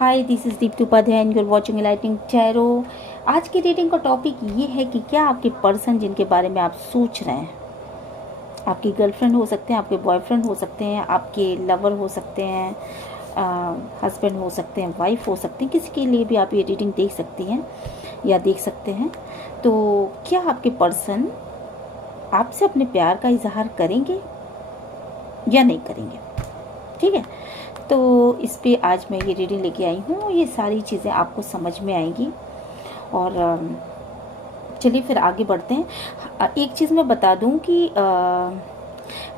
Hi, this is Dipti Upadhyay and you are watching enlightening tarot. आज की reading का topic ये है कि क्या आपके पर्सन जिनके बारे में आप सोच रहे हैं, आपकी गर्लफ्रेंड हो सकते हैं, आपके बॉयफ्रेंड हो सकते हैं, आपके लवर हो सकते हैं, हस्बैंड हो सकते हैं, वाइफ हो सकते हैं, किसी के लिए भी आप ये रीडिंग देख सकती हैं या देख सकते हैं। तो क्या आपके पर्सन आपसे अपने प्यार का इजहार करेंगे या नहीं करेंगे? ठीक है, तो इस पे आज मैं ये रीडिंग लेके आई हूँ। ये सारी चीज़ें आपको समझ में आएंगी और चलिए फिर आगे बढ़ते हैं। एक चीज़ मैं बता दूँ कि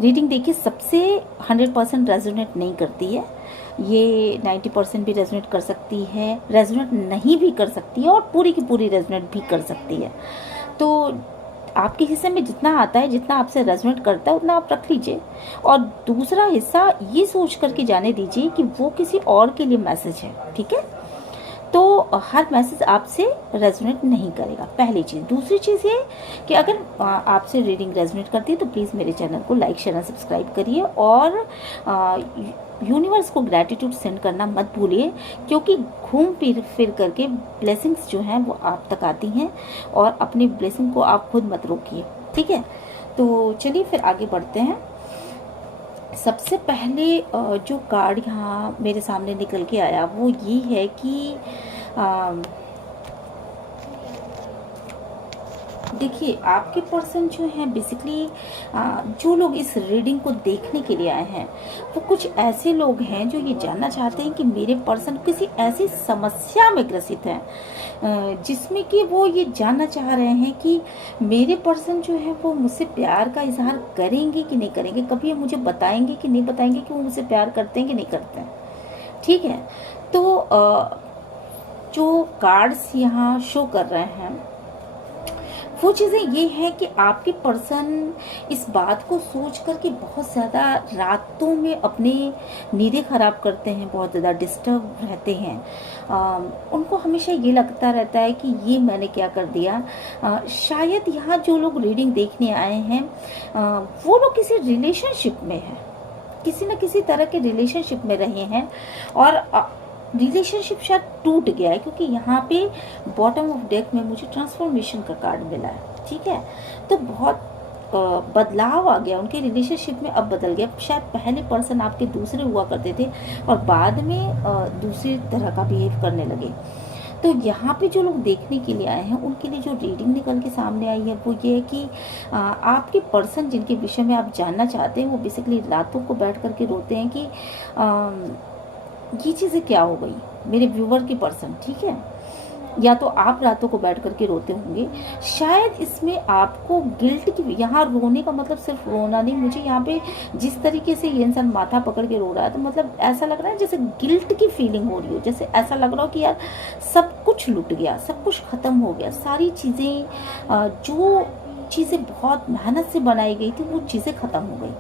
रीडिंग देखिए सबसे 100% रेजोनेट नहीं करती है। ये 90% भी रेजोनेट कर सकती है, रेजोनेट नहीं भी कर सकती है और पूरी की पूरी रेजोनेट भी कर सकती है। तो आपके हिस्से में जितना आता है, जितना आपसे रेजोनेट करता है, उतना आप रख लीजिए और दूसरा हिस्सा ये सोच करके जाने दीजिए कि वो किसी और के लिए मैसेज है। ठीक है, तो हर मैसेज आपसे रेजोनेट नहीं करेगा, पहली चीज़। दूसरी चीज़ ये कि अगर आपसे रीडिंग रेजोनेट करती है तो प्लीज़ मेरे चैनल को लाइक शेयर और सब्सक्राइब करिए और यूनिवर्स को ग्रैटिट्यूड सेंड करना मत भूलिए, क्योंकि घूम फिर करके ब्लेसिंग्स जो हैं वो आप तक आती हैं और अपनी ब्लेसिंग को आप खुद मत रोकिए। ठीक है, तो चलिए फिर आगे बढ़ते हैं। सबसे पहले जो कार्ड यहाँ मेरे सामने निकल के आया वो ये है कि देखिए आपके पर्सन जो हैं बेसिकली जो लोग इस रीडिंग को देखने के लिए आए हैं वो कुछ ऐसे लोग हैं जो ये जानना चाहते हैं कि मेरे पर्सन किसी ऐसी समस्या में ग्रसित हैं जिसमें कि वो ये जानना चाह रहे हैं कि मेरे पर्सन जो है वो मुझसे प्यार का इजहार करेंगे कि नहीं करेंगे, कभी ये मुझे बताएंगे कि नहीं बताएंगे कि वो मुझसे प्यार करते हैं कि नहीं करते हैं। ठीक है, तो जो कार्ड्स यहाँ शो कर रहे हैं वो चीज़ें ये है कि आपके पर्सन इस बात को सोच कर के बहुत ज़्यादा रातों में अपने नींदें ख़राब करते हैं, बहुत ज़्यादा डिस्टर्ब रहते हैं। उनको हमेशा ये लगता रहता है कि ये मैंने क्या कर दिया। शायद यहाँ जो लोग रीडिंग देखने आए हैं वो लोग किसी रिलेशनशिप में हैं, किसी न किसी तरह के रिलेशनशिप में रहे हैं और रिलेशनशिप शायद टूट गया है, क्योंकि यहाँ पे बॉटम ऑफ डेक में मुझे ट्रांसफॉर्मेशन का कार्ड मिला है। ठीक है, तो बहुत बदलाव आ गया उनके रिलेशनशिप में, अब बदल गया। शायद पहले पर्सन आपके दूसरे हुआ करते थे और बाद में दूसरी तरह का बिहेव करने लगे। तो यहाँ पे जो लोग देखने के लिए आए हैं उनके लिए जो रीडिंग निकल के सामने आई है वो ये है कि आपके पर्सन जिनके विषय में आप जानना चाहते हैं वो बेसिकली रातों को बैठ करके रोते हैं कि ये चीज़ें क्या हो गई मेरे व्यूवर के पर्सन। ठीक है, या तो आप रातों को बैठ करके रोते होंगे। शायद इसमें आपको गिल्ट की, यहाँ रोने का मतलब सिर्फ रोना नहीं, मुझे यहाँ पे जिस तरीके से ये इंसान माथा पकड़ के रो रहा है तो मतलब ऐसा लग रहा है जैसे गिल्ट की फीलिंग हो रही हो, जैसे ऐसा लग रहा हो कि यार सब कुछ लुट गया, सब कुछ ख़त्म हो गया, सारी चीज़ें जो चीज़ें बहुत मेहनत से बनाई गई थी वो चीज़ें ख़त्म हो गई।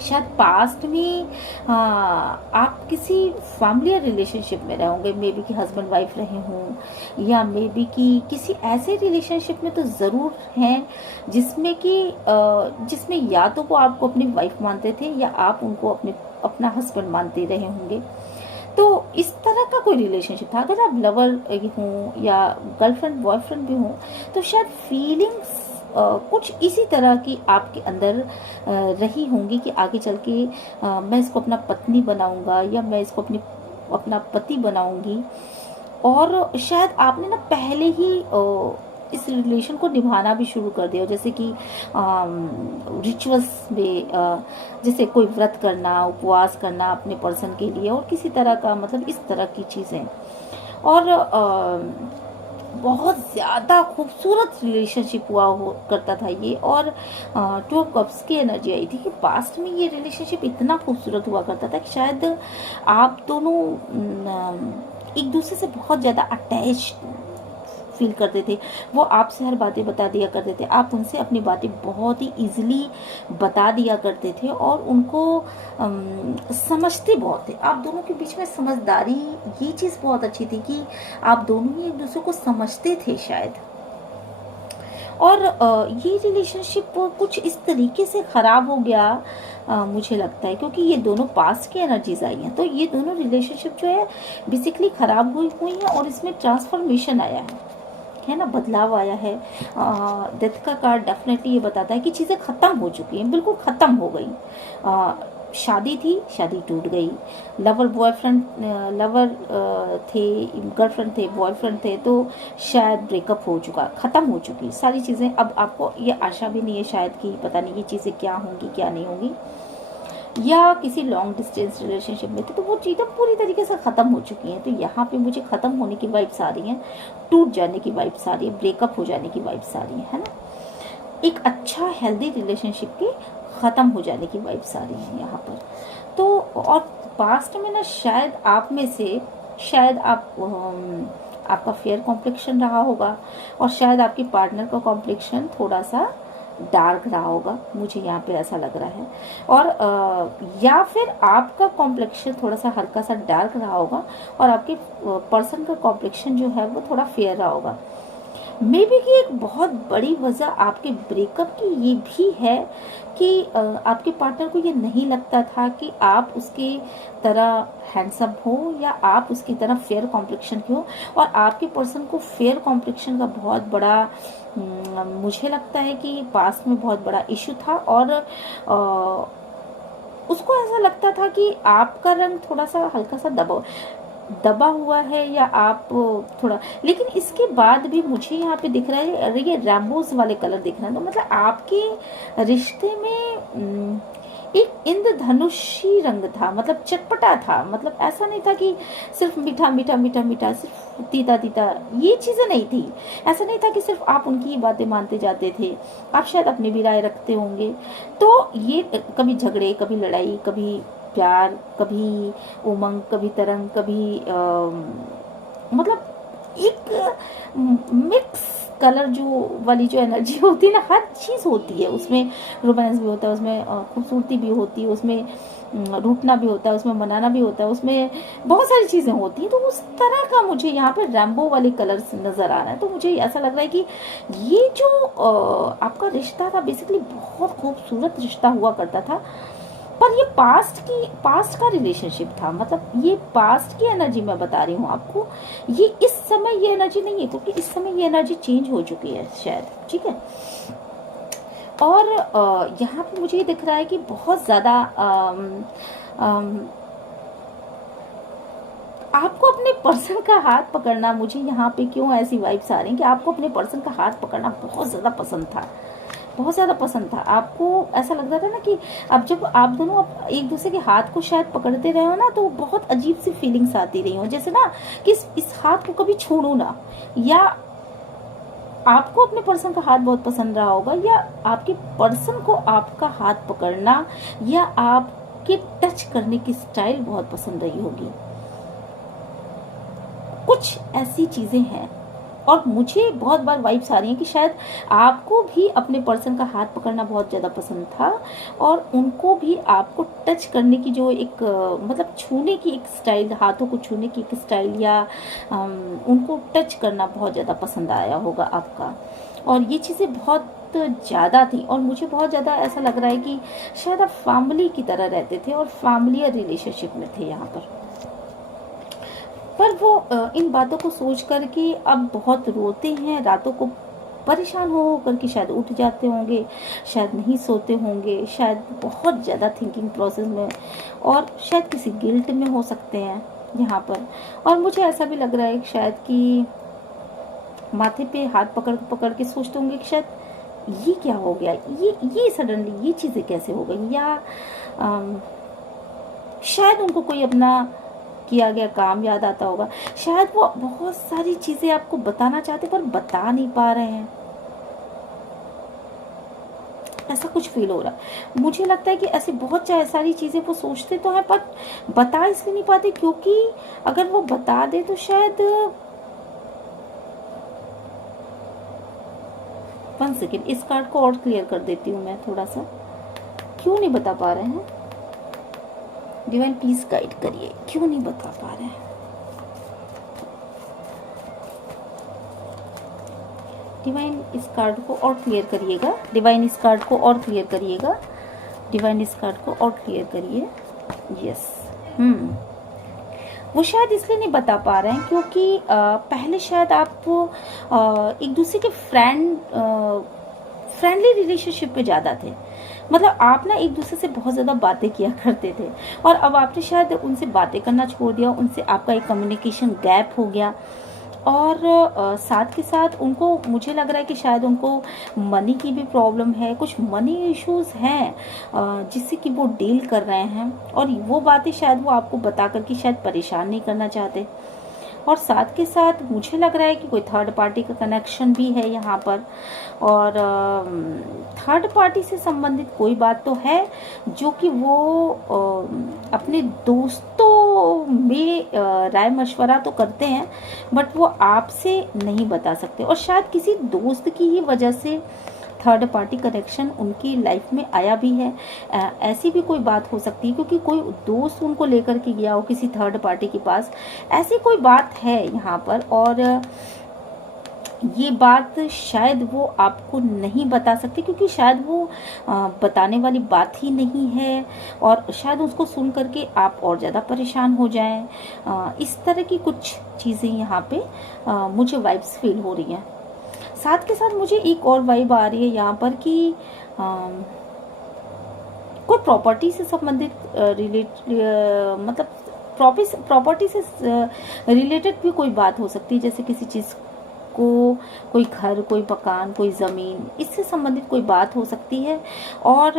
शायद पास्ट में आप किसी फैमिली रिलेशनशिप में रहे होंगे, मे बी कि हस्बैंड वाइफ रहे हों, या मे बी कि किसी ऐसे रिलेशनशिप में तो ज़रूर हैं जिसमें कि जिसमें या तो वो आपको अपनी वाइफ मानते थे या आप उनको अपना हस्बैंड मानते रहे होंगे। तो इस तरह का कोई रिलेशनशिप था। अगर आप लवर हों या गर्लफ्रेंड बॉयफ्रेंड भी हों तो शायद फीलिंग्स कुछ इसी तरह की आपके अंदर रही होंगी कि आगे चल के मैं इसको अपना पत्नी बनाऊंगा या मैं इसको अपना पति बनाऊंगी। और शायद आपने ना पहले ही इस रिलेशन को निभाना भी शुरू कर दिया, जैसे कि रिचुअल्स में जैसे कोई व्रत करना, उपवास करना अपने पर्सन के लिए और किसी तरह का, मतलब इस तरह की चीज़ें। और बहुत ज़्यादा खूबसूरत रिलेशनशिप करता था ये। और 2 कप्स की एनर्जी आई थी कि पास्ट में ये रिलेशनशिप इतना खूबसूरत हुआ करता था कि शायद आप दोनों एक दूसरे से बहुत ज़्यादा अटैच फील करते थे। वो आपसे हर बातें बता दिया करते थे, आप उनसे अपनी बातें बहुत ही इजीली बता दिया करते थे और उनको समझते बहुत थे। आप दोनों के बीच में समझदारी, ये चीज़ बहुत अच्छी थी कि आप दोनों ही एक दूसरे को समझते थे शायद। और ये रिलेशनशिप कुछ इस तरीके से ख़राब हो गया मुझे लगता है, क्योंकि ये दोनों पास्ट की एनर्जीज आई हैं। तो ये दोनों रिलेशनशिप जो है बेसिकली खराब हुई है और इसमें ट्रांसफॉर्मेशन आया है ना, बदलाव आया है। डेथ का कार्ड डेफिनेटली ये बताता है कि चीज़ें ख़त्म हो चुकी हैं, बिल्कुल ख़त्म हो गई। शादी थी, शादी टूट गई। लवर बॉयफ्रेंड, लवर थे, गर्लफ्रेंड थे, बॉयफ्रेंड थे, तो शायद ब्रेकअप हो चुका, ख़त्म हो चुकी सारी चीज़ें। अब आपको ये आशा भी नहीं है शायद कि पता नहीं ये चीज़ें क्या होंगी क्या नहीं होंगी, या किसी लॉन्ग डिस्टेंस रिलेशनशिप में थे तो वो चीज़ें पूरी तरीके से ख़त्म हो चुकी हैं। तो यहाँ पे मुझे ख़त्म होने की वाइब्स आ रही हैं, टूट जाने की वाइब्स आ रही है, ब्रेकअप हो जाने की वाइब्स आ रही है ना। एक अच्छा हेल्दी रिलेशनशिप की ख़त्म हो जाने की वाइब्स आ रही हैं यहाँ पर। तो और पास्ट में ना शायद आप में से, शायद आपका फेयर कॉम्प्लेक्शन रहा होगा और शायद आपके पार्टनर का कॉम्प्लेक्शन थोड़ा सा डार्क रहा होगा, मुझे यहाँ पे ऐसा लग रहा है। और या फिर आपका कॉम्प्लेक्शन थोड़ा सा हल्का सा डार्क रहा होगा और आपके पर्सन का कॉम्प्लेक्शन जो है वो थोड़ा फेयर रहा होगा। मे बी की एक बहुत बड़ी वजह आपके ब्रेकअप की ये भी है कि आपके पार्टनर को ये नहीं लगता था कि आप उसकी तरह हैंडसम हो या आप उसकी तरह फेयर कॉम्प्लेक्शन के हो, और आपके पर्सन को फेयर कॉम्प्लेक्शन का बहुत बड़ा मुझे लगता है कि पास्ट में बहुत बड़ा इशू था। और उसको ऐसा लगता था कि आपका रंग थोड़ा सा हल्का सा दबा हुआ है या आप थोड़ा, लेकिन इसके बाद भी मुझे यहाँ पे दिख रहा है ये रैम्बोज वाले कलर दिख रहे हैं। तो मतलब आपके रिश्ते में एक इंद्रधनुषी रंग था, मतलब चटपटा था, मतलब ऐसा नहीं था कि सिर्फ मीठा मीठा मीठा मीठा, सिर्फ तीता तीता, ये चीज़ें नहीं थी। ऐसा नहीं था कि सिर्फ आप उनकी ही बातें मानते जाते थे, आप शायद अपनी भी राय रखते होंगे। तो ये कभी झगड़े, कभी लड़ाई, कभी प्यार, कभी उमंग, कभी तरंग, कभी मतलब एक मिक्स कलर जो वाली जो एनर्जी होती है ना, हर चीज़ होती है उसमें। रोमांस भी होता है उसमें, खूबसूरती भी होती है उसमें, रूठना भी होता है उसमें, मनाना भी होता है उसमें, बहुत सारी चीज़ें होती हैं। तो उस तरह का मुझे यहाँ पे रैम्बो वाले कलर्स नज़र आ रहा है। तो मुझे ऐसा लग रहा है कि ये जो आपका रिश्ता था बेसिकली बहुत खूबसूरत रिश्ता हुआ करता था, पर ये पास्ट का रिलेशनशिप था। मतलब ये पास्ट की एनर्जी मैं बता रही हूँ आपको, ये इस समय ये एनर्जी नहीं है, क्योंकि इस समय ये एनर्जी चेंज हो चुकी है शायद, ठीक है। और यहाँ पे मुझे ये दिख रहा है कि बहुत ज़्यादा आपको अपने पर्सन का हाथ पकड़ना, मुझे यहाँ पे क्यों ऐसी वाइब्स आ रही हैं कि आपको अपने पर्सन का हाथ पकड़ना बहुत ज़्यादा पसंद था, बहुत ज़्यादा पसंद था। आपको ऐसा लग रहा था ना कि अब जब आप दोनों एक दूसरे के हाथ को शायद पकड़ते रहे हो ना, तो बहुत अजीब सी फीलिंग्स आती रही हो, जैसे ना कि इस हाथ को कभी छोड़ो ना। या आपको अपने पर्सन का हाथ बहुत पसंद रहा होगा, या आपके पर्सन को आपका हाथ पकड़ना या आपके टच करने की स्टाइल बहुत पसंद रही होगी। कुछ ऐसी चीज़ें हैं। और मुझे बहुत बार वाइब्स आ रही हैं कि शायद आपको भी अपने पर्सन का हाथ पकड़ना बहुत ज़्यादा पसंद था, और उनको भी आपको टच करने की जो एक मतलब छूने की एक स्टाइल, हाथों को छूने की एक स्टाइल, या उनको टच करना बहुत ज़्यादा पसंद आया होगा आपका। और ये चीज़ें बहुत ज़्यादा थी, और मुझे बहुत ज़्यादा ऐसा लग रहा है कि शायद आप फैमिली की तरह रहते थे और फैमिली रिलेशनशिप में थे यहाँ पर वो इन बातों को सोच कर के अब बहुत रोते हैं, रातों को परेशान हो कर के शायद उठ जाते होंगे, शायद नहीं सोते होंगे, शायद बहुत ज़्यादा थिंकिंग प्रोसेस में, और शायद किसी गिल्ट में हो सकते हैं यहाँ पर। और मुझे ऐसा भी लग रहा है शायद कि माथे पे हाथ पकड़ पकड़ के सोचते होंगे कि शायद ये क्या हो गया, ये सडनली ये चीज़ें कैसे हो गई, या शायद उनको कोई अपना किया गया काम याद आता होगा, शायद वो बहुत सारी चीजें आपको बताना चाहते पर बता नहीं पा रहे हैं, ऐसा कुछ फील हो रहा है। मुझे लगता है कि ऐसे बहुत सारी चीजें वो सोचते तो हैं पर बता इसलिए नहीं पाते, क्योंकि अगर वो बता दे तो शायद, 1 सेकेंड इस कार्ड को और क्लियर कर देती हूँ मैं थोड़ा सा, क्यों नहीं बता पा रहे हैं, डिवाइन प्लीज गाइड करिए, क्यों नहीं बता पा रहे हैं। डिवाइन इस कार्ड को और क्लियर करिएगा, डिवाइन इस कार्ड को और क्लियर करिएगा, डिवाइन इस कार्ड को और क्लियर करिए। यस, वो शायद इसलिए नहीं बता पा रहे हैं क्योंकि पहले शायद आप एक दूसरे के फ्रेंडली रिलेशनशिप पे ज़्यादा थे। मतलब आप ना एक दूसरे से बहुत ज़्यादा बातें किया करते थे और अब आपने शायद उनसे बातें करना छोड़ दिया, उनसे आपका एक कम्युनिकेशन गैप हो गया। और साथ के साथ उनको, मुझे लग रहा है कि शायद उनको मनी की भी प्रॉब्लम है, कुछ मनी इश्यूज हैं जिससे कि वो डील कर रहे हैं, और वो बातें शायद वो आपको बता करके शायद परेशान नहीं करना चाहते। और साथ के साथ मुझे लग रहा है कि कोई थर्ड पार्टी का कनेक्शन भी है यहाँ पर, और थर्ड पार्टी से संबंधित कोई बात तो है जो कि वो अपने दोस्तों में राय मशवरा तो करते हैं, बट वो आपसे नहीं बता सकते। और शायद किसी दोस्त की ही वजह से थर्ड पार्टी कनेक्शन उनकी लाइफ में आया भी है। ऐसी भी कोई बात हो सकती है क्योंकि कोई दोस्त उनको लेकर के गया हो किसी थर्ड पार्टी के पास, ऐसी कोई बात है यहाँ पर। और ये बात शायद वो आपको नहीं बता सकते क्योंकि शायद वो बताने वाली बात ही नहीं है, और शायद उसको सुन करके आप और ज़्यादा परेशान हो जाएं। इस तरह की कुछ चीज़ें यहाँ पे मुझे वाइब्स फील हो रही हैं। साथ के साथ मुझे एक और वाइब आ रही है यहाँ पर कि कोई प्रॉपर्टी से संबंधित मतलब प्रॉपर्टी से रिलेटेड भी कोई बात हो सकती है, जैसे किसी चीज़ को, कोई घर, कोई मकान, कोई ज़मीन, इससे संबंधित कोई बात हो सकती है। और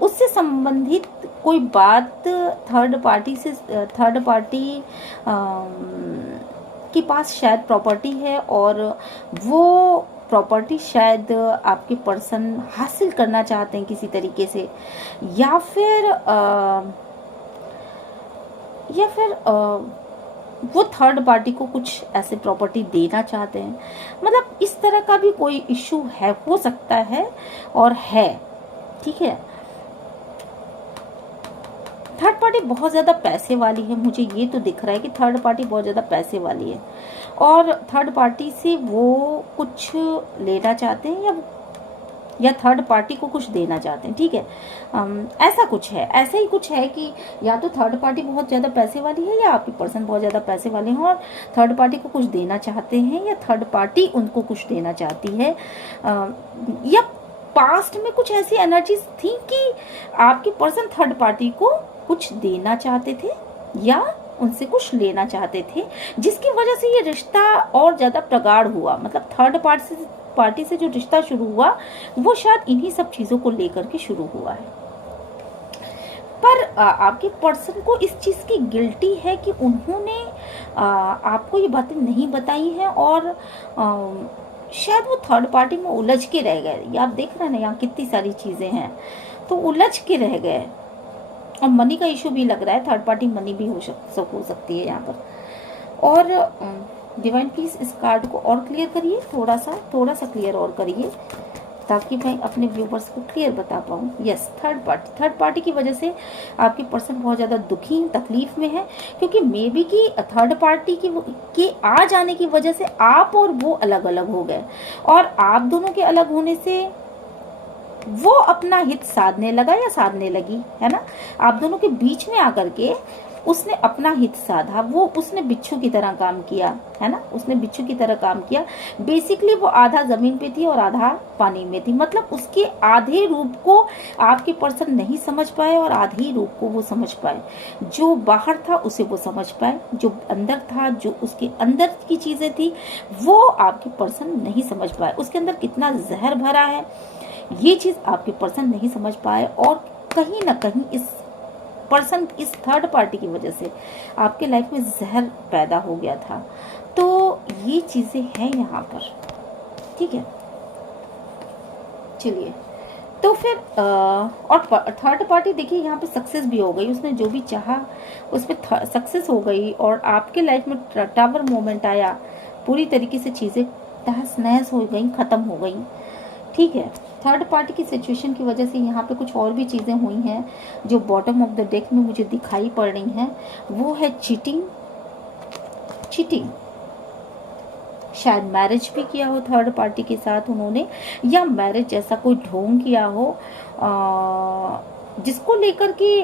उससे संबंधित कोई बात थर्ड पार्टी के पास शायद प्रॉपर्टी है, और वो प्रॉपर्टी शायद आपके पर्सन हासिल करना चाहते हैं किसी तरीके से, या फिर वो थर्ड पार्टी को कुछ ऐसे प्रॉपर्टी देना चाहते हैं। मतलब इस तरह का भी कोई इशू है, हो सकता है और है, ठीक है। थर्ड पार्टी बहुत ज़्यादा पैसे वाली है, मुझे ये तो दिख रहा है कि थर्ड पार्टी बहुत ज़्यादा पैसे वाली है, और थर्ड पार्टी से वो कुछ लेना चाहते हैं या थर्ड पार्टी को कुछ देना चाहते हैं, ठीक है। ऐसा कुछ है, ऐसा ही कुछ है कि या तो थर्ड पार्टी बहुत ज़्यादा पैसे वाली है या आपके पर्सन बहुत ज़्यादा पैसे वाले हैं और थर्ड पार्टी को कुछ देना चाहते हैं, या थर्ड पार्टी उनको कुछ देना चाहती है। या पास्ट में कुछ ऐसी एनर्जीज थी कि आपके पर्सन थर्ड पार्टी को कुछ देना चाहते थे या उनसे कुछ लेना चाहते थे, जिसकी वजह से ये रिश्ता और ज़्यादा प्रगाढ़ हुआ। मतलब थर्ड पार्टी से जो रिश्ता शुरू हुआ वो शायद इन्हीं सब चीज़ों को लेकर के शुरू हुआ है। पर आपके पर्सन को इस चीज़ की गिल्टी है कि उन्होंने आपको ये बातें नहीं बताई हैं, और शायद वो थर्ड पार्टी में उलझ के रह गए। ये आप देख रहे हैं ना, यहाँ कितनी सारी चीज़ें हैं, तो उलझ के रह गए। और मनी का इशू भी लग रहा है, थर्ड पार्टी मनी भी हो सकती है यहाँ पर। और डिवाइन प्लीज इस कार्ड को और क्लियर करिए, थोड़ा सा क्लियर और करिए, ताकि मैं अपने व्यूवर्स को क्लियर बता पाऊँ। यस, थर्ड पार्टी की वजह से आपके पर्सन बहुत ज़्यादा दुखी, तकलीफ में है, क्योंकि मे बी कि थर्ड पार्टी के आ जाने की वजह से आप और वो अलग अलग हो गए, और आप दोनों के अलग होने से वो अपना हित साधने लगा या साधने लगी, है ना। आप दोनों के बीच में आकर के उसने अपना हित साधा, उसने बिच्छू की तरह काम किया, है ना, उसने बिच्छू की तरह काम किया। बेसिकली वो आधा जमीन पे थी और आधा पानी में थी। मतलब उसके आधे रूप को आपके पर्सन नहीं समझ पाए और आधे रूप को वो समझ पाए। जो बाहर था उसे वो समझ पाए, जो अंदर था, जो उसके अंदर की चीजें थी, वो आपके पर्सन नहीं समझ पाए। उसके अंदर कितना जहर भरा है ये चीज आपके पर्सन नहीं समझ पाए, और कहीं ना कहीं इस थर्ड पार्टी की वजह से आपके लाइफ में जहर पैदा हो गया था। तो ये चीजें हैं यहाँ पर, ठीक है। चलिए, तो फिर और थर्ड पार्टी देखिए यहाँ पे सक्सेस भी हो गई, उसने जो भी चाहा उसमें सक्सेस हो गई, और आपके लाइफ में टावर मोमेंट आया, पूरी तरीके से चीजें तहस नहस हो गई, खत्म हो गई, ठीक है। थर्ड पार्टी की सिचुएशन की वजह से यहाँ पे कुछ और भी चीज़ें हुई हैं जो बॉटम ऑफ द डेक में मुझे दिखाई पड़ रही हैं। वो है चीटिंग, शायद मैरिज भी किया हो थर्ड पार्टी के साथ उन्होंने, या मैरिज जैसा कोई ढोंग किया हो जिसको लेकर के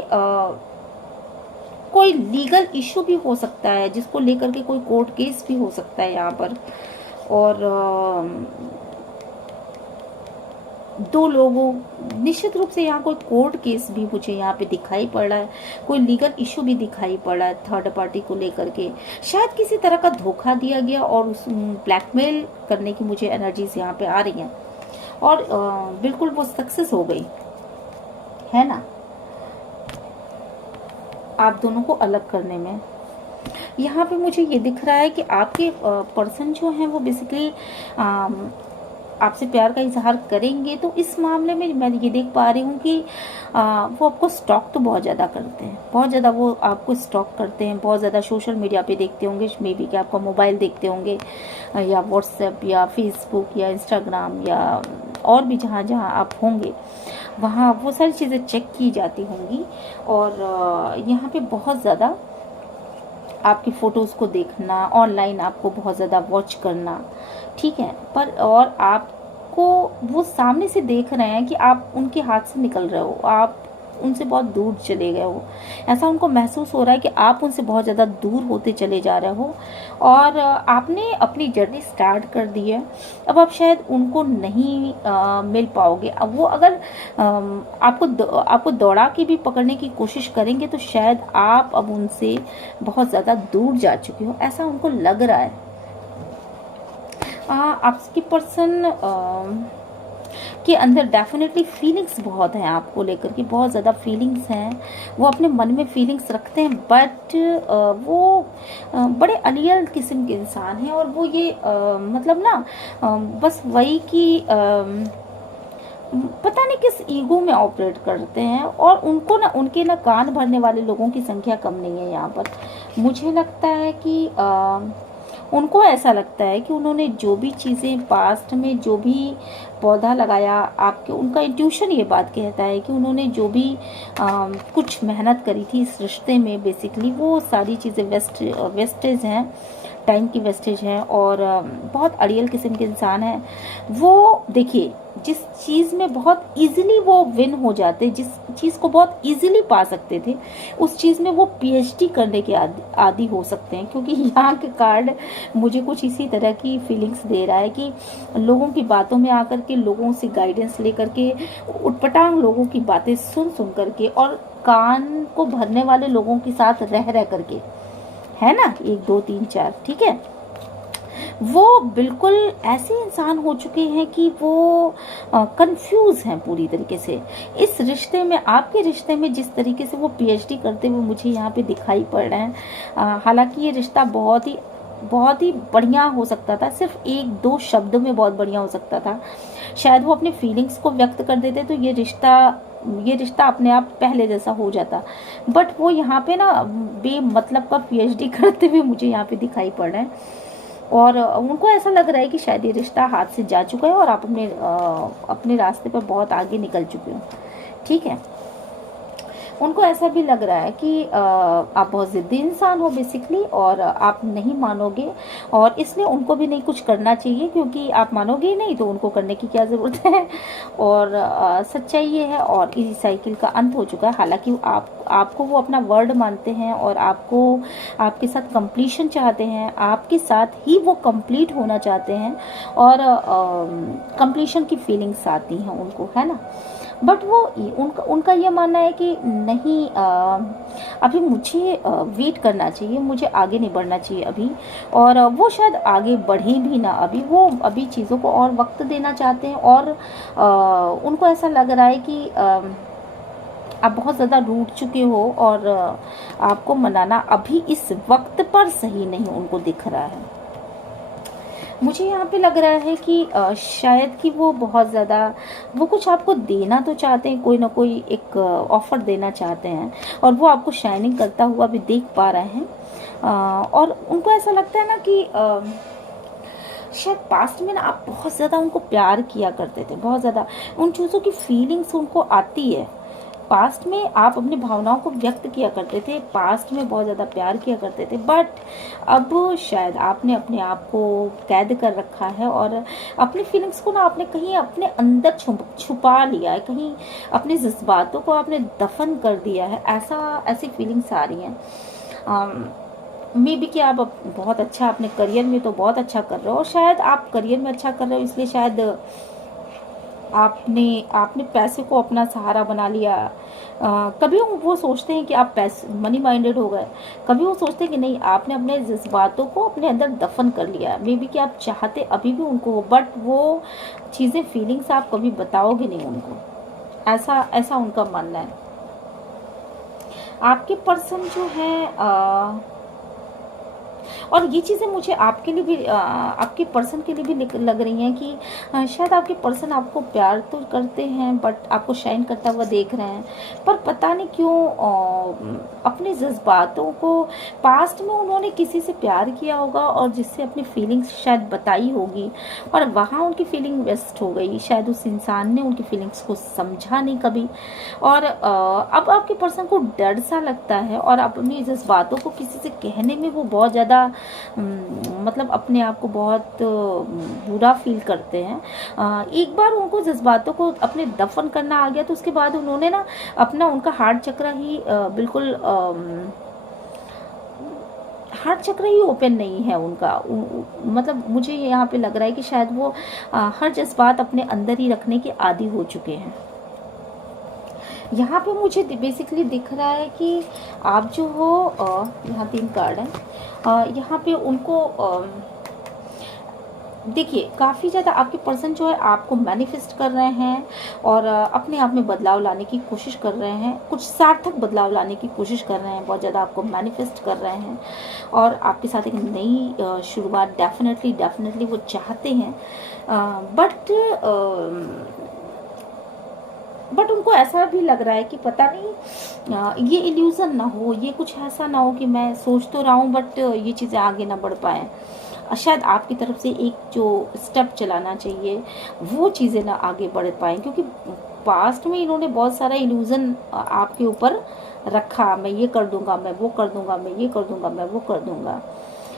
कोई लीगल इशू भी हो सकता है, जिसको लेकर के कोई कोर्ट केस भी हो सकता है यहाँ पर। और दो लोगों, निश्चित रूप से यहाँ कोई कोर्ट केस भी मुझे यहाँ पे दिखाई पड़ रहा है, कोई लीगल इशू भी दिखाई पड़ रहा है थर्ड पार्टी को लेकर के। शायद किसी तरह का धोखा दिया गया और उस ब्लैकमेल करने की मुझे एनर्जीज यहाँ पे आ रही हैं, और बिल्कुल वो सक्सेस हो गई है ना आप दोनों को अलग करने में। यहाँ पे मुझे ये दिख रहा है कि आपके पर्सन जो हैं वो बेसिकली आपसे प्यार का इजहार करेंगे, तो इस मामले में मैं ये देख पा रही हूँ कि वो आपको स्टॉक तो बहुत ज़्यादा करते हैं, बहुत ज़्यादा वो आपको स्टॉक करते हैं, बहुत ज़्यादा सोशल मीडिया पे देखते होंगे, मे बी कि आपका मोबाइल देखते होंगे, या व्हाट्सएप या फेसबुक या इंस्टाग्राम या और भी जहाँ जहाँ आप होंगे वहाँ वो सारी चीज़ें चेक की जाती होंगी। और यहाँ पे बहुत ज़्यादा आपकी फ़ोटोज़ को देखना, ऑनलाइन आपको बहुत ज़्यादा वॉच करना, ठीक है। पर और आपको वो सामने से देख रहे हैं कि आप उनके हाथ से निकल रहे हो, आप उनसे बहुत दूर चले गए हो, ऐसा उनको महसूस हो रहा है कि आप उनसे बहुत ज़्यादा दूर होते चले जा रहे हो, और आपने अपनी जर्नी स्टार्ट कर दी है। अब आप शायद उनको नहीं मिल पाओगे। अब वो अगर आपको दौड़ा के भी पकड़ने की कोशिश करेंगे तो शायद आप अब उनसे बहुत ज़्यादा दूर जा चुके हो, ऐसा उनको लग रहा है। आपकी पर्सन के अंदर डेफिनेटली फीलिंग्स बहुत हैं आपको लेकर के, बहुत ज़्यादा फीलिंग्स हैं, वो अपने मन में फीलिंग्स रखते हैं, बट वो बड़े अलियल किस्म के इंसान हैं। और वो ये मतलब ना बस वही कि पता नहीं किस ईगो में ऑपरेट करते हैं, और उनको ना उनके ना कान भरने वाले लोगों की संख्या कम नहीं है यहाँ पर। मुझे लगता है कि उनको ऐसा लगता है कि उन्होंने जो भी चीज़ें पास्ट में जो भी पौधा लगाया आपके, उनका इंट्यूशन ये बात कहता है कि उन्होंने जो भी कुछ मेहनत करी थी इस रिश्ते में, बेसिकली वो सारी चीज़ें वेस्टेज हैं, टाइम की वेस्टेज है। और बहुत अड़ियल किस्म के इंसान हैं वो। देखिए, जिस चीज़ में बहुत इजीली वो विन हो जाते, जिस चीज़ को बहुत इजीली पा सकते थे, उस चीज़ में वो पीएचडी करने के आदी हो सकते हैं। क्योंकि यहाँ के कार्ड मुझे कुछ इसी तरह की फीलिंग्स दे रहा है कि लोगों की बातों में आकर के, लोगों से गाइडेंस लेकर के, उटपटांग लोगों की बातें सुन करके, और कान को भरने वाले लोगों के साथ रह करके, है ना, 1 2 3 4, ठीक है। वो बिल्कुल ऐसे इंसान हो चुके हैं कि वो कंफ्यूज हैं पूरी तरीके से इस रिश्ते में, आपके रिश्ते में। जिस तरीके से वो पीएचडी करते हुए मुझे यहाँ पे दिखाई पड़ रहे हैं, हालांकि ये रिश्ता बहुत ही बढ़िया हो सकता था, सिर्फ 1 2 शब्द में बहुत बढ़िया हो सकता था। शायद वो अपने फीलिंग्स को व्यक्त कर देते तो ये रिश्ता अपने आप पहले जैसा हो जाता। बट वो यहाँ पे ना बेमतलब का पीएचडी करते हुए मुझे यहाँ पे दिखाई पड़ रहे हैं, और उनको ऐसा लग रहा है कि शायद ये रिश्ता हाथ से जा चुका है और आप अपने रास्ते पर बहुत आगे निकल चुके हो, ठीक है। उनको ऐसा भी लग रहा है कि आप बहुत ज़िद्दी इंसान हो बेसिकली, और आप नहीं मानोगे, और इसलिए उनको भी नहीं कुछ करना चाहिए, क्योंकि आप मानोगे ही नहीं तो उनको करने की क्या ज़रूरत है। और सच्चाई ये है, और इसी साइकिल का अंत हो चुका है। हालांकि आपको वो अपना वर्ड मानते हैं, और आपके साथ कंप्लीशन चाहते हैं, आपके साथ ही वो कंप्लीट होना चाहते हैं, और कंप्लीशन की फीलिंग्स आती हैं उनको, है ना। बट वो उनका ये मानना है कि नहीं, अभी मुझे वेट करना चाहिए, मुझे आगे नहीं बढ़ना चाहिए अभी। और वो शायद आगे बढ़े भी ना, वो अभी चीज़ों को और वक्त देना चाहते हैं। और उनको ऐसा लग रहा है कि आप बहुत ज़्यादा रूठ चुके हो, और आपको मनाना अभी इस वक्त पर सही नहीं उनको दिख रहा है। मुझे यहाँ पे लग रहा है कि शायद कि वो बहुत ज़्यादा वो कुछ आपको देना तो चाहते हैं, कोई ना कोई एक ऑफ़र देना चाहते हैं, और वो आपको शाइनिंग करता हुआ भी देख पा रहे हैं। और उनको ऐसा लगता है ना कि शायद पास्ट में ना आप बहुत ज़्यादा उनको प्यार किया करते थे, बहुत ज़्यादा उन चीज़ों की फीलिंग्स उनको आती है, पास्ट में आप अपनी भावनाओं को व्यक्त किया करते थे, पास्ट में बहुत ज़्यादा प्यार किया करते थे, बट अब शायद आपने अपने आप को कैद कर रखा है और अपनी फीलिंग्स को ना आपने कहीं अपने अंदर छुपा लिया है, कहीं अपने जज्बातों को आपने दफन कर दिया है। ऐसी फीलिंग्स आ रही हैं। मे बी कि आप बहुत अच्छा अपने करियर में तो बहुत अच्छा कर रहे हो, और शायद आप करियर में अच्छा कर रहे हो इसलिए शायद आपने आपने पैसे को अपना सहारा बना लिया। कभी वो सोचते हैं कि आप पैसे मनी माइंडेड हो गए, कभी वो सोचते हैं कि नहीं, आपने अपने जज्बातों को अपने अंदर दफन कर लिया। मे बी कि आप चाहते अभी भी उनको हो, बट वो चीज़ें फीलिंग्स आप कभी बताओगे नहीं उनको, ऐसा ऐसा उनका मानना है। आपके पर्सन जो है और ये चीज़ें मुझे आपके लिए भी आपके पर्सन के लिए भी लग रही हैं कि शायद आपके पर्सन आपको प्यार तो करते हैं, बट आपको शाइन करता हुआ देख रहे हैं, पर पता नहीं क्यों अपने जज्बातों को, पास्ट में उन्होंने किसी से प्यार किया होगा और जिससे अपनी फीलिंग्स शायद बताई होगी, और वहाँ उनकी फीलिंग वेस्ट हो गई, शायद उस इंसान ने उनकी फीलिंग्स को समझा नहीं कभी, और अब आपके पर्सन को डर सा लगता है और अपनी जज्बातों को किसी से कहने में वो बहुत ज़्यादा मतलब अपने आप को बहुत बुरा फील करते हैं। एक बार उनको जज्बातों को अपने दफन करना आ गया तो उसके बाद उन्होंने ना अपना उनका हार्ट चक्र ही बिल्कुल हार्ट चक्र ही ओपन नहीं है उनका। मतलब मुझे यहाँ पे लग रहा है कि शायद वो हर जज्बात अपने अंदर ही रखने के आदी हो चुके हैं। यहाँ पे मुझे बेसिकली दिख रहा है कि आप जो हो, यहाँ 3 कार्ड है, यहाँ पे उनको देखिए काफ़ी ज़्यादा आपके पर्सन जो है आपको मैनिफेस्ट कर रहे हैं और अपने आप में बदलाव लाने की कोशिश कर रहे हैं, कुछ सार्थक बदलाव लाने की कोशिश कर रहे हैं, बहुत ज़्यादा आपको मैनिफेस्ट कर रहे हैं और आपके साथ एक नई शुरुआत डेफिनेटली वो चाहते हैं। बट उनको ऐसा भी लग रहा है कि पता नहीं ये इल्यूज़न ना हो, ये कुछ ऐसा ना हो कि मैं सोच तो रहा हूँ बट ये चीज़ें आगे ना बढ़ पाएँ। शायद आपकी तरफ से एक जो स्टेप चलाना चाहिए वो चीज़ें ना आगे बढ़ पाएँ, क्योंकि पास्ट में इन्होंने बहुत सारा इल्यूज़न आपके ऊपर रखा, मैं ये कर दूंगा, मैं वो कर दूंगा, मैं ये कर दूंगा, मैं वो कर दूंगा।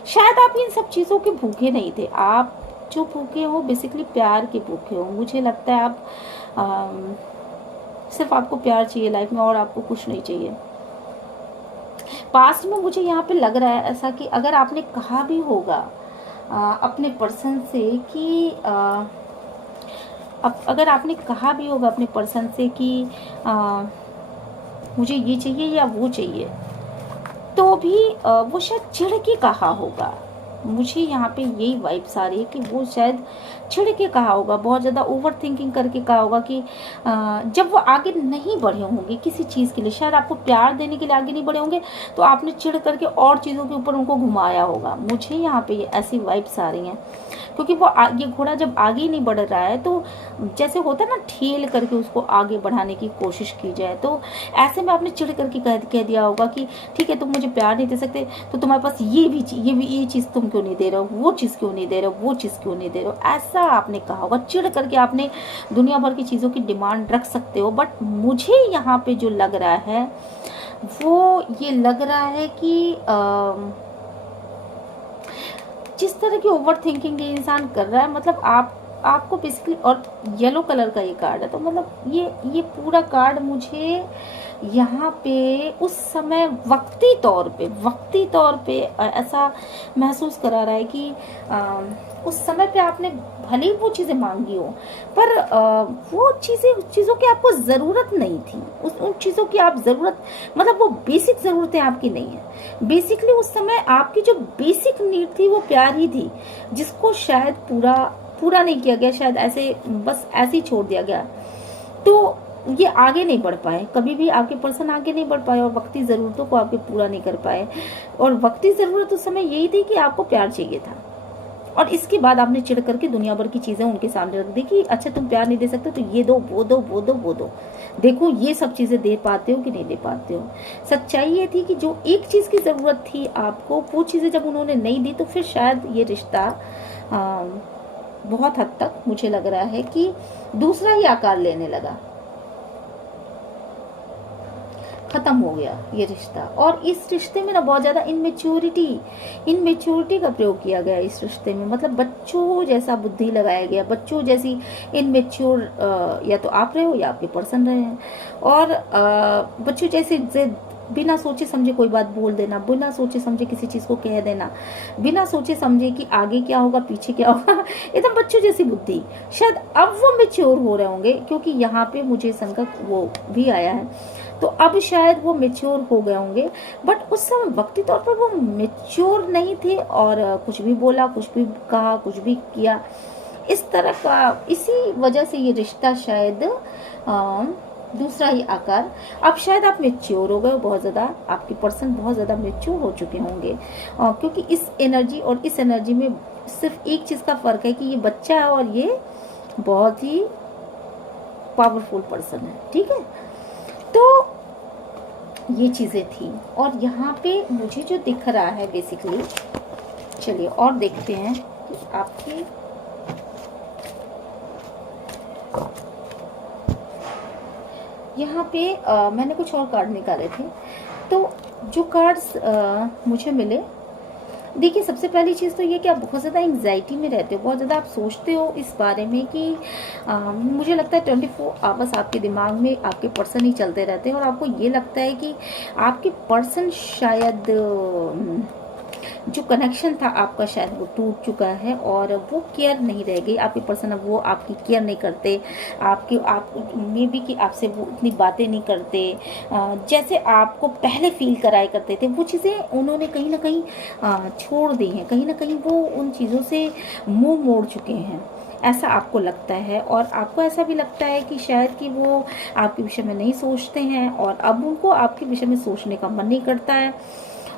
शायद आप इन सब चीज़ों के भूखे नहीं थे, आप जो भूखे हो बेसिकली प्यार के भूखे हो। मुझे लगता है आप सिर्फ आपको प्यार चाहिए लाइफ में और आपको कुछ नहीं चाहिए। पास्ट में मुझे यहाँ पे लग रहा है ऐसा कि अगर आपने कहा भी होगा अपने पर्सन से कि अगर आपने कहा भी होगा अपने पर्सन से कि मुझे ये चाहिए या वो चाहिए, तो भी वो शायद चिढ़ के कहा होगा। मुझे यहाँ पे यही वाइब्स आ रही है कि वो शायद चिढ़ के कहा होगा, बहुत ज़्यादा ओवर थिंकिंग करके कहा होगा कि जब वो आगे नहीं बढ़े होंगे किसी चीज़ के लिए, शायद आपको प्यार देने के लिए आगे नहीं बढ़े होंगे, तो आपने चिढ़ करके और चीज़ों के ऊपर उनको घुमाया होगा। मुझे यहाँ पे ऐसी वाइब्स आ रही हैं, क्योंकि वो ये घोड़ा जब आगे ही नहीं बढ़ रहा है तो जैसे होता है ना ठेल करके उसको आगे बढ़ाने की कोशिश की जाए, तो ऐसे में आपने चिढ़ करके कह दिया होगा कि ठीक है तुम मुझे प्यार नहीं दे सकते तो तुम्हारे पास ये चीज़ तुम क्यों नहीं दे रहे हो, वो चीज़ क्यों नहीं दे रहे हो, वो चीज़ क्यों नहीं दे रहे हो, ऐसा आपने कहा होगा। चिढ़ करके आपने दुनिया भर की चीज़ों की डिमांड रख सकते हो, बट मुझे यहाँ पे जो लग रहा है वो ये लग रहा है कि जिस तरह की ओवर थिंकिंग ये इंसान कर रहा है, मतलब आपको बेसिकली, और येलो कलर का ये कार्ड है, तो मतलब ये पूरा कार्ड मुझे यहाँ पे उस समय वक्ती तौर पे ऐसा महसूस करा रहा है कि उस समय पे आपने भले ही वो चीज़ें मांगी हो, पर वो चीज़ों की आपको ज़रूरत नहीं थी। उन चीज़ों की आप ज़रूरत, मतलब वो बेसिक ज़रूरतें आपकी नहीं है। बेसिकली उस समय आपकी जो बेसिक नीड थी वो प्यार ही थी, जिसको शायद पूरा नहीं किया गया, शायद ऐसे बस ऐसे ही छोड़ दिया गया, तो ये आगे नहीं बढ़ पाए। कभी भी आपके पर्सन आगे नहीं बढ़ पाए और वक्ती ज़रूरतों को आपके पूरा नहीं कर पाए। और वक्ती ज़रूरत उस समय यही थी कि आपको प्यार चाहिए था, और इसके बाद आपने चिढ़ करके दुनिया भर की चीज़ें उनके सामने रख दी कि अच्छा तुम प्यार नहीं दे सकते तो ये दो, वो दो, वो दो, वो दो, देखो ये सब चीज़ें दे पाते हो कि नहीं दे पाते हो। सच्चाई ये थी कि जो एक चीज़ की ज़रूरत थी आपको, वो चीज़ें जब उन्होंने नहीं दी तो फिर शायद ये रिश्ता बहुत हद तक मुझे लग रहा है कि दूसरा ही आकार लेने लगा। ख़त्म हो गया ये रिश्ता। और इस रिश्ते में ना बहुत ज़्यादा इनमेच्योरिटी का प्रयोग किया गया इस रिश्ते में। मतलब बच्चों जैसा बुद्धि लगाया गया, बच्चों जैसी इनमेच्योर या तो आप रहे हो या आपके पर्सन रहे हैं। और बच्चों जैसे जिद, बिना सोचे समझे कोई बात बोल देना, बिना सोचे समझे किसी चीज़ को कह देना, बिना सोचे समझे कि आगे क्या होगा पीछे क्या होगा एकदम बच्चों जैसी बुद्धि। शायद अब वो मेच्योर हो रहे होंगे, क्योंकि यहाँ पे मुझे संकट वो भी आया है, तो अब शायद वो मेच्योर हो गए होंगे। बट उस समय वक्ती तौर पर वो मेच्योर नहीं थे और कुछ भी बोला, कुछ भी कहा, कुछ भी किया, इस तरह का। इसी वजह से ये रिश्ता शायद दूसरा ही आकार। अब शायद आप मेच्योर हो गए बहुत ज़्यादा, आपके पर्सन बहुत ज़्यादा मेच्योर हो चुके होंगे, क्योंकि इस एनर्जी और इस एनर्जी में सिर्फ एक चीज़ का फ़र्क है कि ये बच्चा है और ये बहुत ही पावरफुल पर्सन है। ठीक है, तो ये चीज़ें थी। और यहाँ पे मुझे जो दिख रहा है बेसिकली, चलिए और देखते हैं कि आपके यहाँ पे मैंने कुछ और कार्ड निकाले थे। तो जो कार्ड्स मुझे मिले, देखिए सबसे पहली चीज़ तो ये कि आप बहुत ज़्यादा एंग्जाइटी में रहते हो, बहुत ज़्यादा आप सोचते हो इस बारे में कि मुझे लगता है 24 आवर्स आपके दिमाग में आपके पर्सन ही चलते रहते हैं। और आपको ये लगता है कि आपके पर्सन शायद जो कनेक्शन था आपका शायद वो टूट चुका है और वो केयर नहीं रह गई। आपके पर्सन अब वो आपकी केयर नहीं करते, आप मे बी कि आपसे वो इतनी बातें नहीं करते जैसे आपको पहले फील कराया करते थे। वो चीज़ें उन्होंने कहीं ना कहीं छोड़ दी हैं, कहीं ना कहीं वो उन चीज़ों से मुंह मोड़ चुके हैं, ऐसा आपको लगता है। और आपको ऐसा भी लगता है कि शायद कि वो आपके विषय में नहीं सोचते हैं और अब उनको आपके विषय में सोचने का मन नहीं करता है।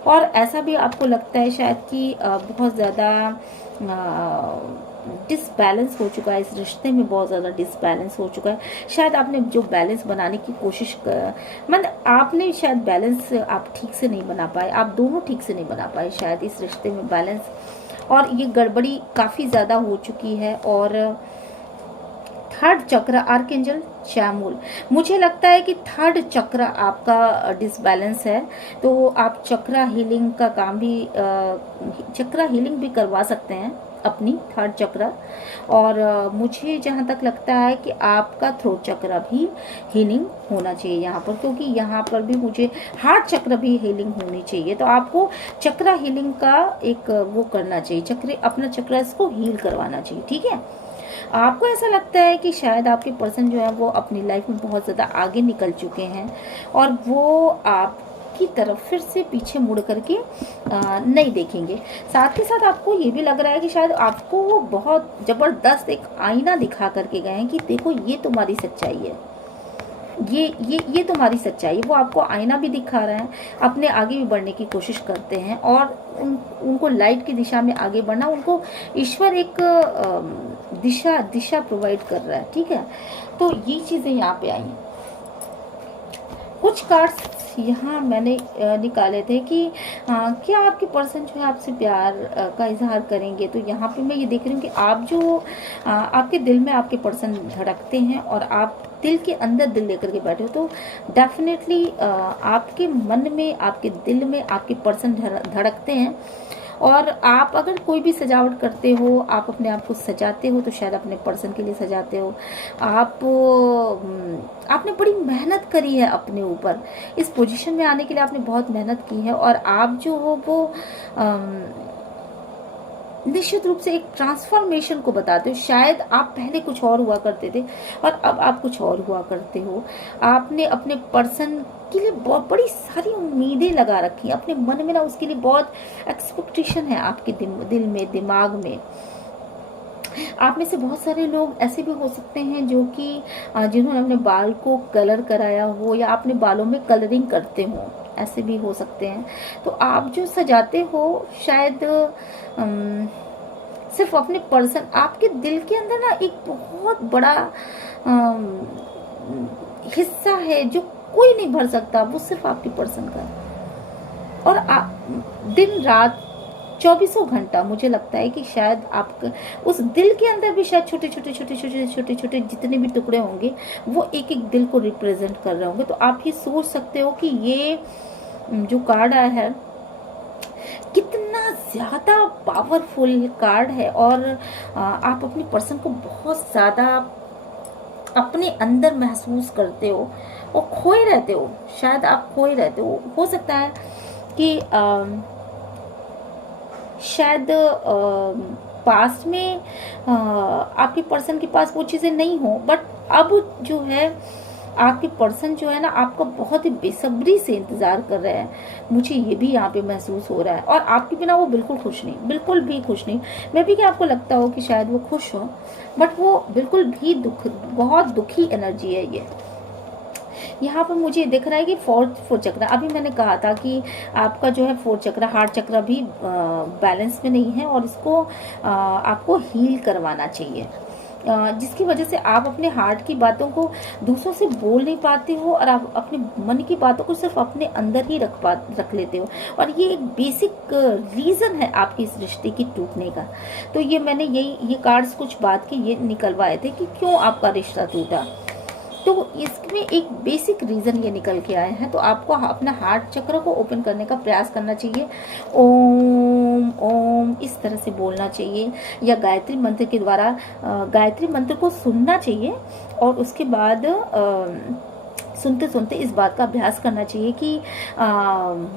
और ऐसा भी आपको लगता है शायद कि बहुत ज़्यादा डिसबैलेंस हो चुका है इस रिश्ते में, बहुत ज़्यादा डिसबैलेंस हो चुका है। शायद आपने जो बैलेंस बनाने की कोशिश कर, मतलब आपने शायद बैलेंस आप ठीक से नहीं बना पाए, आप दोनों ठीक से नहीं बना पाए शायद इस रिश्ते में बैलेंस। और ये गड़बड़ी काफ़ी ज़्यादा हो चुकी है। और थर्ड चक्र आर्कएंजल चैमुल, मुझे लगता है कि थर्ड चक्र आपका डिसबैलेंस है, तो आप चक्र हीलिंग का काम भी चक्र हीलिंग भी करवा सकते हैं अपनी थर्ड चक्र। और मुझे जहाँ तक लगता है कि आपका थ्रोट चक्र भी हीलिंग होना चाहिए यहाँ पर, क्योंकि यहाँ पर भी मुझे हार्ट चक्र भी हीलिंग होनी चाहिए। तो आपको चक्र हीलिंग का एक वो करना चाहिए, चक्र अपना चक्र इसको हील करवाना चाहिए। ठीक है, आपको ऐसा लगता है कि शायद आपके पर्सन जो है वो अपनी लाइफ में बहुत ज़्यादा आगे निकल चुके हैं और वो आपकी तरफ फिर से पीछे मुड़ करके नहीं देखेंगे। साथ ही साथ आपको ये भी लग रहा है कि शायद आपको वो बहुत ज़बरदस्त एक आईना दिखा करके गए हैं कि देखो ये तुम्हारी सच्चाई है, ये तुम्हारी सच्चाई। वो आपको आईना भी दिखा रहे हैं, अपने आगे भी बढ़ने की कोशिश करते हैं और उनको लाइट की दिशा में आगे बढ़ना, उनको ईश्वर एक दिशा प्रोवाइड कर रहा है। ठीक है, तो ये चीज़ें यहाँ पे आई हैं। कुछ कार्ड्स यहाँ मैंने निकाले थे कि क्या आपके पर्सन जो है आपसे प्यार का इजहार करेंगे। तो यहाँ पे मैं ये देख रही हूँ कि आप जो आपके दिल में आपके पर्सन धड़कते हैं और आप दिल के अंदर दिल लेकर के बैठे हो, तो डेफिनेटली आपके मन में, आपके दिल में आपके पर्सन धड़कते हैं। और आप अगर कोई भी सजावट करते हो, आप अपने आप को सजाते हो, तो शायद अपने पर्सन के लिए सजाते हो। आपने बड़ी मेहनत करी है अपने ऊपर, इस पोजीशन में आने के लिए आपने बहुत मेहनत की है। और आप जो हो वो निश्चित रूप से एक ट्रांसफॉर्मेशन को बताते हो। शायद आप पहले कुछ और हुआ करते थे और अब आप कुछ और हुआ करते हो। आपने अपने पर्सन के लिए बहुत बड़ी सारी उम्मीदें लगा रखी, अपने मन में ना उसके लिए बहुत एक्सपेक्टेशन है आपके दिल में, दिमाग में। आप में से बहुत सारे लोग ऐसे भी हो सकते हैं जो कि जिन्होंने अपने बाल को कलर कराया हो या अपने बालों में कलरिंग करते हो, ऐसे भी हो सकते हैं। तो आप जो सजाते हो शायद सिर्फ अपने पर्सन, आपके दिल के अंदर ना एक बहुत बड़ा हिस्सा है जो कोई नहीं भर सकता, वो सिर्फ आपके पर्सन का है। और दिन रात 2400 घंटा मुझे लगता है कि शायद आप उस दिल के अंदर भी शायद छोटे छोटे छोटे छोटे छोटे छोटे जितने भी टुकड़े होंगे वो एक एक दिल को रिप्रेजेंट कर रहे होंगे। तो आप ये सोच सकते हो कि ये जो कार्ड आया है कितना ज़्यादा पावरफुल कार्ड है, और आप अपनी पर्सन को बहुत ज़्यादा अपने अंदर महसूस करते हो और खोए रहते हो। शायद आप खोए रहते हो सकता है कि शायद पास्ट में आपके पर्सन के पास वो चीज़ें नहीं हो, बट अब जो है आपके पर्सन जो है ना आपका बहुत ही बेसब्री से इंतज़ार कर रहे हैं। मुझे ये भी यहाँ पे महसूस हो रहा है, और आपके बिना वो बिल्कुल खुश नहीं, बिल्कुल भी खुश नहीं। मैं भी कि आपको लगता हो कि शायद वो खुश हो, बट वो बिल्कुल भी बहुत दुखी एनर्जी है ये। यहाँ पर मुझे दिख रहा है कि फोर्थ चक्र, अभी मैंने कहा था कि आपका जो है फोर्थ चक्र, हार्ट चक्र भी बैलेंस में नहीं है, और इसको आपको हील करवाना चाहिए, जिसकी वजह से आप अपने हार्ट की बातों को दूसरों से बोल नहीं पाते हो, और आप अपने मन की बातों को सिर्फ अपने अंदर ही रख लेते हो। और ये एक बेसिक रीज़न है आपके इस रिश्ते की टूटने का। तो ये मैंने ये कार्ड्स कुछ बात के ये निकलवाए थे कि क्यों आपका रिश्ता टूटा। तो इसमें एक बेसिक रीज़न ये निकल के आए हैं। तो आपको अपना हार्ट चक्र को ओपन करने का प्रयास करना चाहिए। ओम ओम इस तरह से बोलना चाहिए, या गायत्री मंत्र के द्वारा गायत्री मंत्र को सुनना चाहिए, और उसके बाद सुनते सुनते इस बात का अभ्यास करना चाहिए कि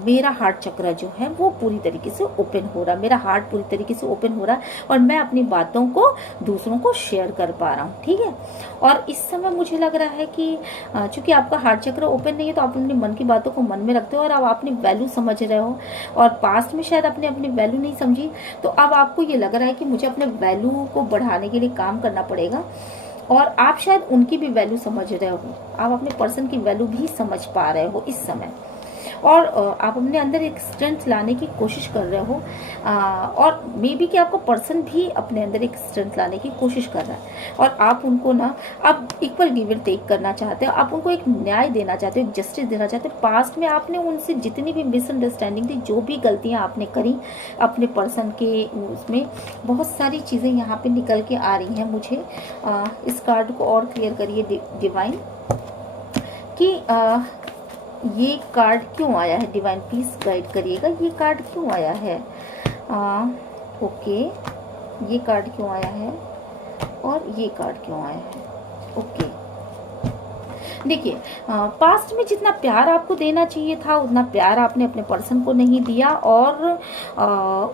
मेरा हार्ट चक्र जो है वो पूरी तरीके से ओपन हो रहा है, मेरा हार्ट पूरी तरीके से ओपन हो रहा है, और मैं अपनी बातों को दूसरों को शेयर कर पा रहा हूँ। ठीक है, और इस समय मुझे लग रहा है कि चूंकि आपका हार्ट चक्र ओपन नहीं है, तो आप अपने मन की बातों को मन में रखते हो, और आप अपनी वैल्यू समझ रहे हो, और पास्ट में शायद आपने अपनी वैल्यू नहीं समझी, तो अब आपको ये लग रहा है कि मुझे अपने वैल्यू को बढ़ाने के लिए काम करना पड़ेगा। और आप शायद उनकी भी वैल्यू समझ रहे हो, आप अपने पर्सन की वैल्यू भी समझ पा रहे हो इस समय, और आप अपने अंदर एक स्ट्रेंथ लाने की कोशिश कर रहे हो, और मे बी कि आपका पर्सन भी अपने अंदर एक स्ट्रेंथ लाने की कोशिश कर रहा है, और आप उनको ना अब इक्वल गिव एंड टेक करना चाहते हो, आप उनको एक न्याय देना चाहते हो, एक जस्टिस देना चाहते हो। पास्ट में आपने उनसे जितनी भी मिसअंडरस्टैंडिंग थी, जो भी गलतियां आपने करी अपने पर्सन के, उसमें बहुत सारी चीज़ें यहाँ पे निकल के आ रही हैं मुझे। इस कार्ड को और क्लियर करिए डिवाइन, कि ये कार्ड क्यों आया है। डिवाइन प्लीज गाइड करिएगा, ये कार्ड क्यों आया है। ओके, ये कार्ड क्यों आया है और ये कार्ड क्यों आया है। ओके, देखिए पास्ट में जितना प्यार आपको देना चाहिए था उतना प्यार आपने अपने पर्सन को नहीं दिया, और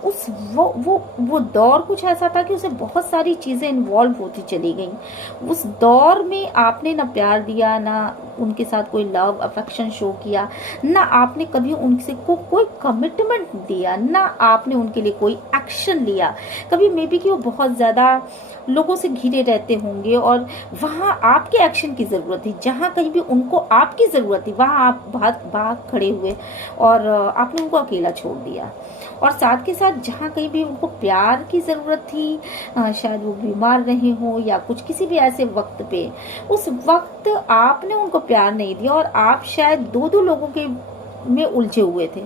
उस वो दौर कुछ ऐसा था कि उसे बहुत सारी चीज़ें इन्वॉल्व होती चली गई। उस दौर में आपने ना प्यार दिया, ना उनके साथ कोई लव अफेक्शन शो किया, ना आपने कभी उनसे कोई कमिटमेंट दिया, ना आपने उनके लिए कोई एक्शन लिया। कभी मे बी कि वो बहुत ज़्यादा लोगों से घिरे रहते होंगे, और वहाँ आपके एक्शन की ज़रूरत थी, जहाँ कहीं भी उनको आपकी ज़रूरत थी वहाँ आप भाग खड़े हुए, और आपने उनको अकेला छोड़ दिया। और साथ के साथ जहाँ कहीं भी उनको प्यार की ज़रूरत थी, शायद वो बीमार रहे हो या कुछ किसी भी ऐसे वक्त पे, उस वक्त आपने उनको प्यार नहीं दिया, और आप शायद दो लोगों के में उलझे हुए थे।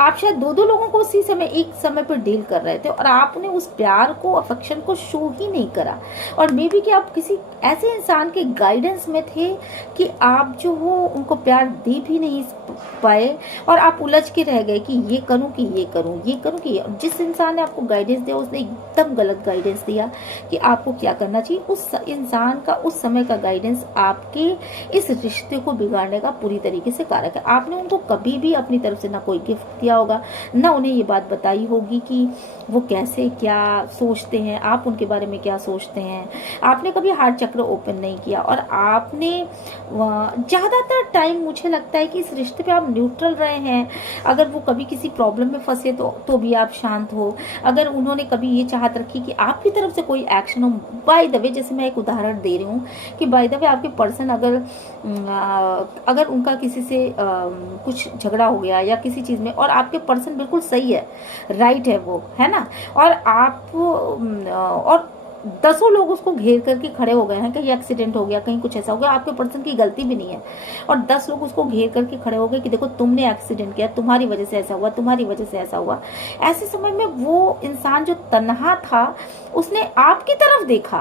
आप शायद दो लोगों को उसी समय एक समय पर डील कर रहे थे, और आपने उस प्यार को अफेक्शन को शो ही नहीं करा। और मे बी कि आप किसी ऐसे इंसान के गाइडेंस में थे कि आप जो हो उनको प्यार दे भी नहीं पाए, और आप उलझ के रह गए कि ये करूं कि ये करूं, ये करूं कि ये। जिस इंसान ने आपको गाइडेंस दिया उसने एकदम गलत गाइडेंस दिया कि आपको क्या करना चाहिए। उस इंसान का उस समय का गाइडेंस आपके इस रिश्ते को बिगाड़ने का पूरी तरीके से कारक है। आपने उनको कभी भी अपनी तरफ से ना कोई गिफ्ट दिया होगा, ना उन्हें ये बात बताई होगी कि वो कैसे क्या सोचते हैं, आप उनके बारे में क्या सोचते हैं। आपने कभी हार्ट चक्र ओपन नहीं किया, और आपने ज़्यादातर टाइम मुझे लगता है कि इस रिश्ते पे आप न्यूट्रल रहे हैं। अगर वो कभी किसी प्रॉब्लम में फंसे तो भी आप शांत हो। अगर उन्होंने कभी ये चाहत रखी कि आपकी तरफ से कोई एक्शन हो, बाय द वे जैसे मैं एक उदाहरण दे रही हूँ कि बाय द वे आपके पर्सन अगर उनका किसी से कुछ झगड़ा हो गया या किसी चीज़ में, और आपके पर्सन बिल्कुल सही है, राइट है, वो है ना, और आप और दसों लोग उसको घेर करके खड़े हो गए हैं, कहीं एक्सीडेंट हो गया, कहीं कुछ ऐसा हो गया, आपके पर्सन की गलती भी नहीं है, और 10 लोग उसको घेर करके खड़े हो गए कि देखो तुमने एक्सीडेंट किया, तुम्हारी वजह से ऐसा हुआ, तुम्हारी वजह से ऐसा हुआ। ऐसे समय में वो इंसान जो तन्हा था उसने आपकी तरफ देखा,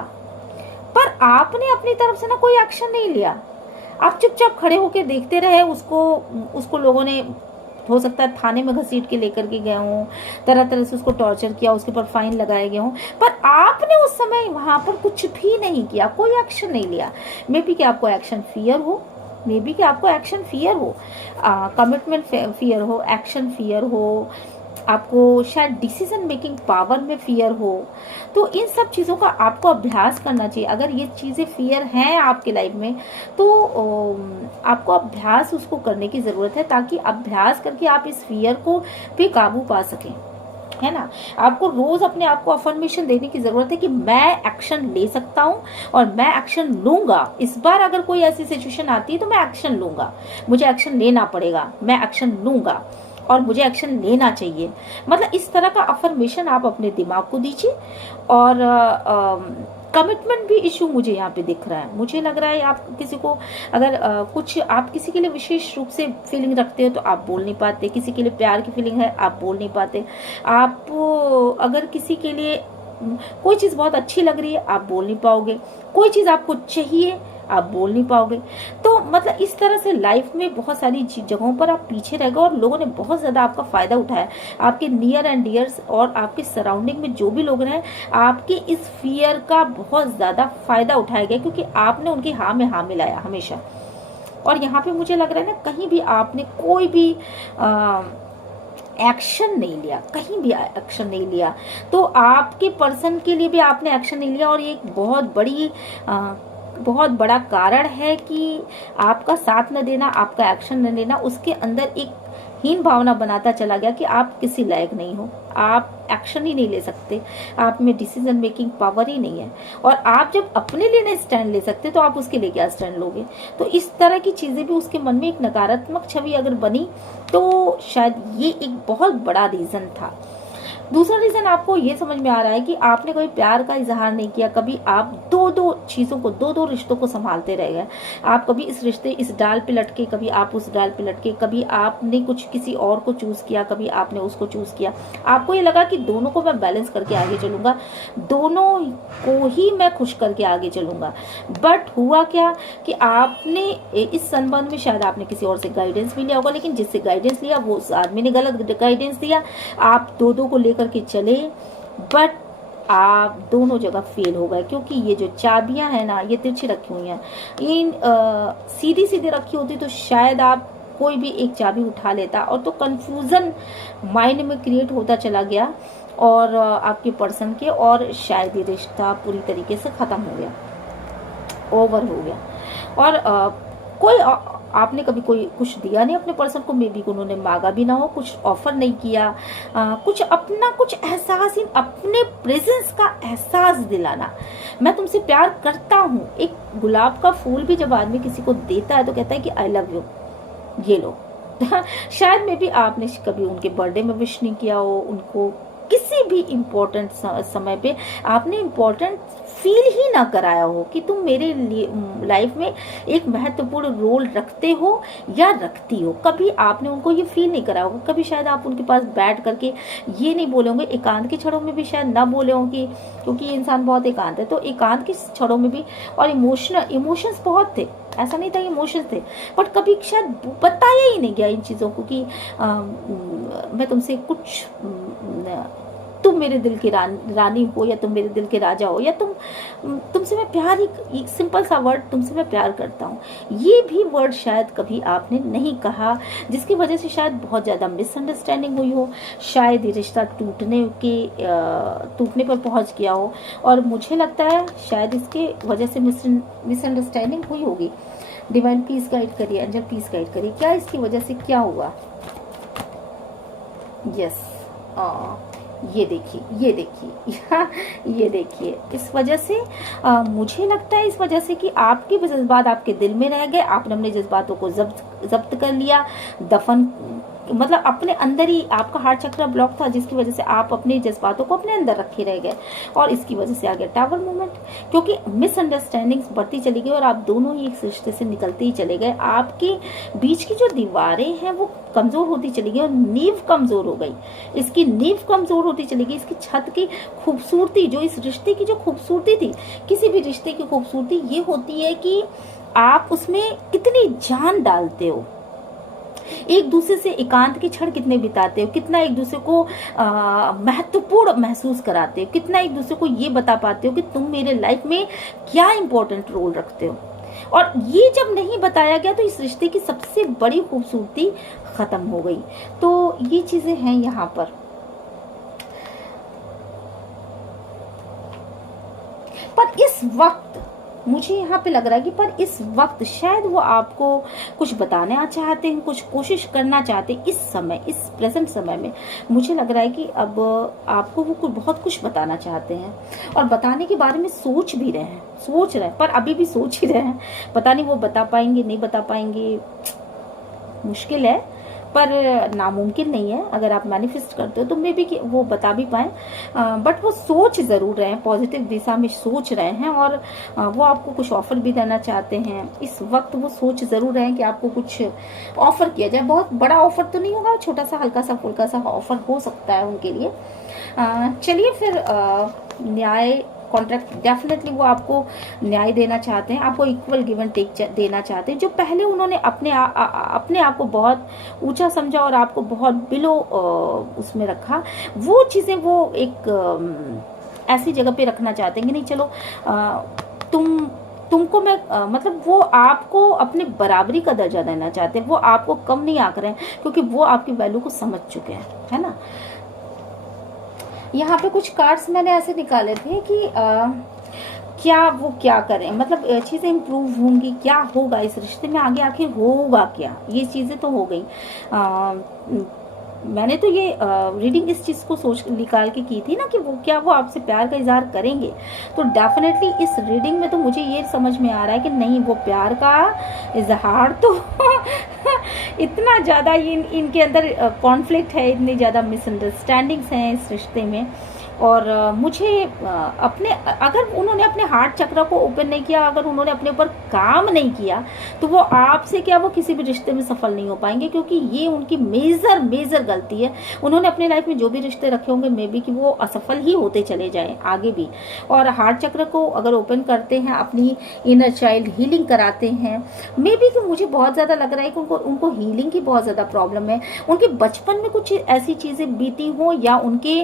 पर आपने अपनी तरफ से ना कोई एक्शन नहीं लिया। आप चुपचाप खड़े होकर देखते रहे उसको लोगों ने हो सकता है थाने में घसीट के लेकर के गए हों, तरह तरह से उसको टॉर्चर किया, उसके ऊपर फाइन लगाए गए हों, पर आपने उस समय वहां पर कुछ भी नहीं किया, कोई एक्शन नहीं लिया। मे बी कि आपको एक्शन फियर हो, मे बी कि आपको एक्शन फियर हो, कमिटमेंट फियर हो, एक्शन फियर हो, आपको शायद डिसीजन मेकिंग पावर में फियर हो। तो इन सब चीज़ों का आपको अभ्यास करना चाहिए। अगर ये चीज़ें फियर हैं आपके लाइफ में तो आपको अभ्यास उसको करने की ज़रूरत है, ताकि अभ्यास करके आप इस फियर को भी काबू पा सकें, है ना। आपको रोज अपने आप को अफर्मेशन देने की जरूरत है कि मैं एक्शन ले सकता हूँ और मैं एक्शन लूंगा। इस बार अगर कोई ऐसी सिचुएशन आती है तो मैं एक्शन लूंगा, मुझे एक्शन लेना पड़ेगा, मैं एक्शन लूंगा और मुझे एक्शन लेना चाहिए। मतलब इस तरह का अफर्मेशन आप अपने दिमाग को दीजिए। और कमिटमेंट भी इशू मुझे यहाँ पे दिख रहा है। मुझे लग रहा है आप किसी को अगर कुछ आप किसी के लिए विशेष रूप से फीलिंग रखते हो तो आप बोल नहीं पाते, किसी के लिए प्यार की फीलिंग है आप बोल नहीं पाते, आप अगर किसी के लिए कोई चीज़ बहुत अच्छी लग रही है आप बोल नहीं पाओगे, कोई चीज़ आपको चाहिए आप बोल नहीं पाओगे। तो मतलब इस तरह से लाइफ में बहुत सारी जगहों पर आप पीछे रह गए और लोगों ने बहुत ज़्यादा आपका फ़ायदा उठाया। आपके नियर एंड डियर्स और आपके सराउंडिंग में जो भी लोग हैं आपके इस फियर का बहुत ज़्यादा फ़ायदा उठाया गया, क्योंकि आपने उनकी हाँ में हाँ मिलाया हमेशा। और यहाँ पे मुझे लग रहा है ना कहीं भी आपने कोई भी एक्शन नहीं लिया, कहीं भी एक्शन नहीं लिया, तो आपके पर्सन के लिए भी आपने एक्शन नहीं लिया। और ये एक बहुत बड़ा कारण है कि आपका साथ न देना, आपका एक्शन न लेना उसके अंदर एक हीन भावना बनाता चला गया कि आप किसी लायक नहीं हो, आप एक्शन ही नहीं ले सकते, आप में डिसीजन मेकिंग पावर ही नहीं है। और आप जब अपने लिए नहीं स्टैंड ले सकते तो आप उसके लिए क्या स्टैंड लोगे। तो इस तरह की चीजें भी उसके मन में एक नकारात्मक छवि अगर बनी तो शायद ये एक बहुत बड़ा रीजन था। दूसरा रीजन आपको ये समझ में आ रहा है कि आपने कभी प्यार का इजहार नहीं किया, कभी आप दो चीजों को दो रिश्तों को संभालते रह गए। आप कभी इस रिश्ते इस डाल पे लटके, कभी आप उस डाल पे लटके, कभी आपने कुछ किसी और को चूज किया, कभी आपने उसको चूज किया। आपको ये लगा कि दोनों को मैं बैलेंस करके आगे चलूंगा, दोनों को ही मैं खुश करके आगे चलूंगा। बट हुआ क्या कि आपने इस संबंध में शायद आपने किसी और से गाइडेंस भी लिया होगा, लेकिन जिससे गाइडेंस लिया वो उस आदमी ने गलत गाइडेंस दिया। आप दो को करके चले बट आप दोनों जगह फेल हो गए, क्योंकि ये जो चाबियां हैं ना ये तिरछी रखी हुई हैं। इन सीधी रखी होती तो शायद आप कोई भी एक चाबी उठा लेता, और तो कंफ्यूजन माइंड में क्रिएट होता चला गया और आपके पर्सन के, और शायद ये रिश्ता पूरी तरीके से खत्म हो गया, ओवर हो गया। और कोई आपने कभी कोई कुछ दिया नहीं अपने पर्सन को, मे बी उन्होंने मांगा भी ना हो, कुछ ऑफर नहीं किया, कुछ अपना कुछ एहसास, अपने प्रेजेंस का एहसास दिलाना। मैं तुमसे प्यार करता हूँ। एक गुलाब का फूल भी जब आदमी किसी को देता है तो कहता है कि आई लव यू, ये लो। शायद मे बी आपने कभी उनके बर्थडे में विश नहीं किया हो, उनको किसी भी इम्पोर्टेंट समय पे आपने इम्पोर्टेंट फील ही ना कराया हो कि तुम मेरे लाइफ में एक महत्वपूर्ण रोल रखते हो या रखती हो। कभी आपने उनको ये फील नहीं कराया होगा। कभी शायद आप उनके पास बैठ करके ये नहीं बोले होंगे, एकांत के क्षणों में भी शायद ना बोले होंगे, क्योंकि ये इंसान बहुत एकांत है। तो एकांत के क्षणों में भी, और इमोशंस बहुत थे, ऐसा नहीं था इमोशंस थे, बट कभी शायद बताया ही नहीं गया इन चीज़ों को कि मैं तुमसे कुछ, तुम मेरे दिल की रानी हो या तुम मेरे दिल के राजा हो, या तुमसे मैं प्यार ही, सिंपल सा वर्ड तुमसे मैं प्यार करता हूँ, ये भी वर्ड शायद कभी आपने नहीं कहा, जिसकी वजह से शायद बहुत ज़्यादा मिसअंडरस्टैंडिंग हुई हो, शायद ये रिश्ता टूटने पर पहुँच गया हो। और मुझे लगता है शायद इसके वजह से मिसअंडरस्टैंडिंग हुई होगी। डिवाइन पीस गाइड करिए, एंजल पीस गाइड करिए, क्या इसकी वजह से क्या हुआ। यस, ये देखिए ये देखिए इस वजह से मुझे लगता है इस वजह से कि आपके जज्बात आपके दिल में रह गए, आपने अपने जज्बातों को जब्त कर लिया, दफन मतलब अपने अंदर ही आपका हार्ट चक्र ब्लॉक था, जिसकी वजह से आप अपने जज्बातों को अपने अंदर रखे रह गए, और इसकी वजह से आ गया टावर मूवमेंट, क्योंकि मिसअंडरस्टैंडिंग्स बढ़ती चली गई और आप दोनों ही एक रिश्ते से निकलते ही चले गए। आपके बीच की जो दीवारें हैं वो कमजोर होती चली गई और नींव कमजोर हो गई, इसकी नींव कमजोर होती चली गई। इसकी छत की खूबसूरती, जो इस रिश्ते की जो खूबसूरती थी, किसी भी रिश्ते की खूबसूरती ये होती है कि आप उसमें कितनी जान डालते हो, एक दूसरे से एकांत की क्षण कितने बिताते हो, कितना एक दूसरे को महत्वपूर्ण महसूस कराते हो, कितना एक दूसरे को ये बता पाते हो कि तुम मेरे लाइफ में क्या इंपॉर्टेंट रोल रखते हो। और ये जब नहीं बताया गया तो इस रिश्ते की सबसे बड़ी खूबसूरती खत्म हो गई। तो ये चीजें हैं यहाँ पर। इस वक्त मुझे यहाँ पे लग रहा है कि पर इस वक्त शायद वो आपको कुछ बताना चाहते हैं, कुछ कोशिश करना चाहते हैं। इस समय, इस प्रेजेंट समय में मुझे लग रहा है कि अब आपको वो बहुत कुछ बताना चाहते हैं और बताने के बारे में सोच भी रहे हैं, पर अभी भी सोच ही रहे हैं। पता नहीं वो बता पाएंगे, नहीं बता पाएंगे, मुश्किल है, पर नामुमकिन नहीं है। अगर आप मैनिफेस्ट करते हो तो मे बी कि वो बता भी पाए, बट वो सोच जरूर रहे हैं, पॉजिटिव दिशा में सोच रहे हैं, और वो आपको कुछ ऑफर भी देना चाहते हैं। इस वक्त वो सोच जरूर रहे हैं कि आपको कुछ ऑफर किया जाए। बहुत बड़ा ऑफर तो नहीं होगा, छोटा सा हल्का सा फुल्का सा ऑफर हो सकता है उनके लिए। चलिए फिर न्याय कॉन्ट्रैक्ट, डेफिनेटली वो आपको न्याय देना चाहते हैं, आपको इक्वल गिव एंड टेक देना चाहते हैं। जो पहले उन्होंने अपने आप को बहुत ऊंचा समझा और आपको बहुत बिलो उसमें रखा, वो चीजें वो एक ऐसी जगह पे रखना चाहते हैं कि नहीं चलो तुमको मैं मतलब वो आपको अपने बराबरी का दर्जा देना चाहते हैं। वो आपको कम नहीं आंक रहे हैं, क्योंकि वो आपकी वैल्यू को समझ चुके हैं, है ना। यहाँ पे कुछ कार्ड्स मैंने ऐसे निकाले थे कि क्या वो क्या करें, मतलब चीज़ें इम्प्रूव होंगी, क्या होगा इस रिश्ते में आगे, आखिर होगा क्या। ये चीज़ें तो हो गई। मैंने तो ये रीडिंग इस चीज़ को सोच निकाल के की थी ना कि वो क्या वो आपसे प्यार का इजहार करेंगे। तो डेफिनेटली इस रीडिंग में तो मुझे ये समझ में आ रहा है कि नहीं, वो प्यार का इजहार तो इतना ज़्यादा इनके अंदर कॉन्फ्लिक्ट है, इतनी ज़्यादा मिसअंडरस्टैंडिंग्स हैं इस रिश्ते में। और मुझे अपने, अगर उन्होंने अपने हार्ट चक्र को ओपन नहीं किया, अगर उन्होंने अपने ऊपर काम नहीं किया, तो वो आपसे क्या, वो किसी भी रिश्ते में सफल नहीं हो पाएंगे, क्योंकि ये उनकी मेजर गलती है। उन्होंने अपने लाइफ में जो भी रिश्ते रखे होंगे, मे बी कि वो असफल ही होते चले जाएं आगे भी। और हार्ट चक्र को अगर ओपन करते हैं, अपनी इनर चाइल्ड हीलिंग कराते हैं, मे बी कि मुझे बहुत ज़्यादा लग रहा है कि उनको हीलिंग की बहुत ज़्यादा प्रॉब्लम है। उनके बचपन में कुछ ऐसी चीज़ें बीती हों, या उनके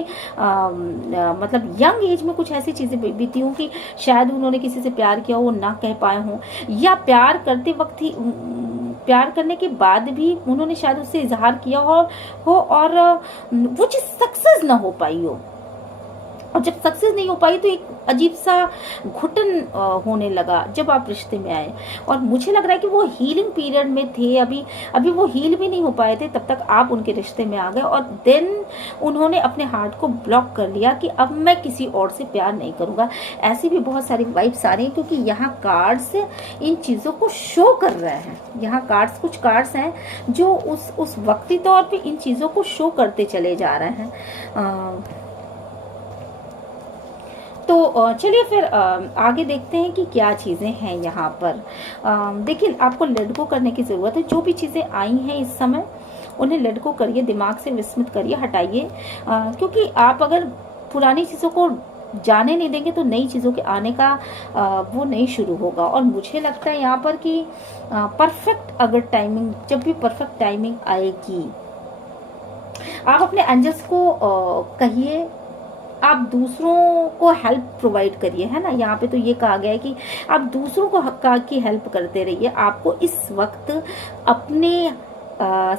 मतलब यंग एज में कुछ ऐसी चीजें बीती हों कि शायद उन्होंने किसी से प्यार किया हो, ना कह पाए हों, या प्यार करते वक्त ही, प्यार करने के बाद भी उन्होंने शायद उससे इजहार किया हो और वो चीज सक्सेस ना हो पाई हो। और जब सक्सेस नहीं हो पाई तो एक अजीब सा घुटन होने लगा जब आप रिश्ते में आए। और मुझे लग रहा है कि वो हीलिंग पीरियड में थे, अभी वो हील भी नहीं हो पाए थे, तब तक आप उनके रिश्ते में आ गए। और देन उन्होंने अपने हार्ट को ब्लॉक कर लिया कि अब मैं किसी और से प्यार नहीं करूंगा। ऐसी भी बहुत सारी वाइब्स आ रही हैं, क्योंकि यहाँ कार्ड्स इन चीज़ों को शो कर रहे हैं। यहाँ कार्ड्स, कुछ कार्ड्स हैं जो उस वक्ती तौर पर इन चीज़ों को शो करते चले जा रहे हैं। तो चलिए फिर आगे देखते हैं कि क्या चीज़ें हैं यहाँ पर। देखिए, आपको लेट गो करने की ज़रूरत है। जो भी चीज़ें आई हैं इस समय, उन्हें लेट गो करिए, दिमाग से विस्मृत करिए, हटाइए, क्योंकि आप अगर पुरानी चीज़ों को जाने नहीं देंगे तो नई चीज़ों के आने का वो नहीं शुरू होगा। और मुझे लगता है यहाँ पर कि परफेक्ट, अगर टाइमिंग, जब भी परफेक्ट टाइमिंग आएगी, आप अपने एंजल्स को कहिए, आप दूसरों को हेल्प प्रोवाइड करिए, है ना। यहाँ पे तो ये कहा गया है कि आप दूसरों को की हेल्प करते रहिए। आपको इस वक्त अपने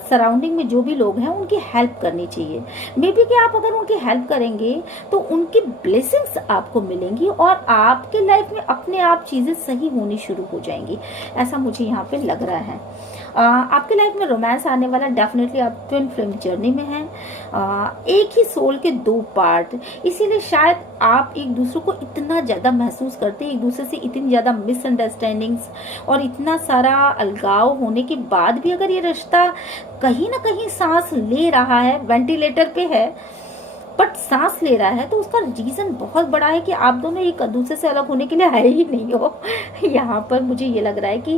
सराउंडिंग में जो भी लोग हैं उनकी हेल्प करनी चाहिए। मे बी कि आप अगर उनकी हेल्प करेंगे तो उनकी ब्लेसिंग्स आपको मिलेंगी और आपके लाइफ में अपने आप चीज़ें सही होनी शुरू हो जाएंगी, ऐसा मुझे यहाँ पे लग रहा है। आपके लाइफ में रोमांस आने वाला, डेफिनेटली आप ट्विन फ्लेम जर्नी में हैं। एक ही सोल के दो पार्ट, इसीलिए शायद आप एक दूसरे को इतना ज़्यादा महसूस करते हैं, एक दूसरे से इतनी ज़्यादा मिसअंडरस्टैंडिंग्स और इतना सारा अलगाव होने के बाद भी अगर ये रिश्ता कहीं ना कहीं सांस ले रहा है, वेंटिलेटर पे है बट सांस ले रहा है, तो उसका रीजन बहुत बड़ा है कि आप दोनों एक दूसरे से अलग होने के लिए आए ही नहीं हो। यहाँ पर मुझे ये लग रहा है कि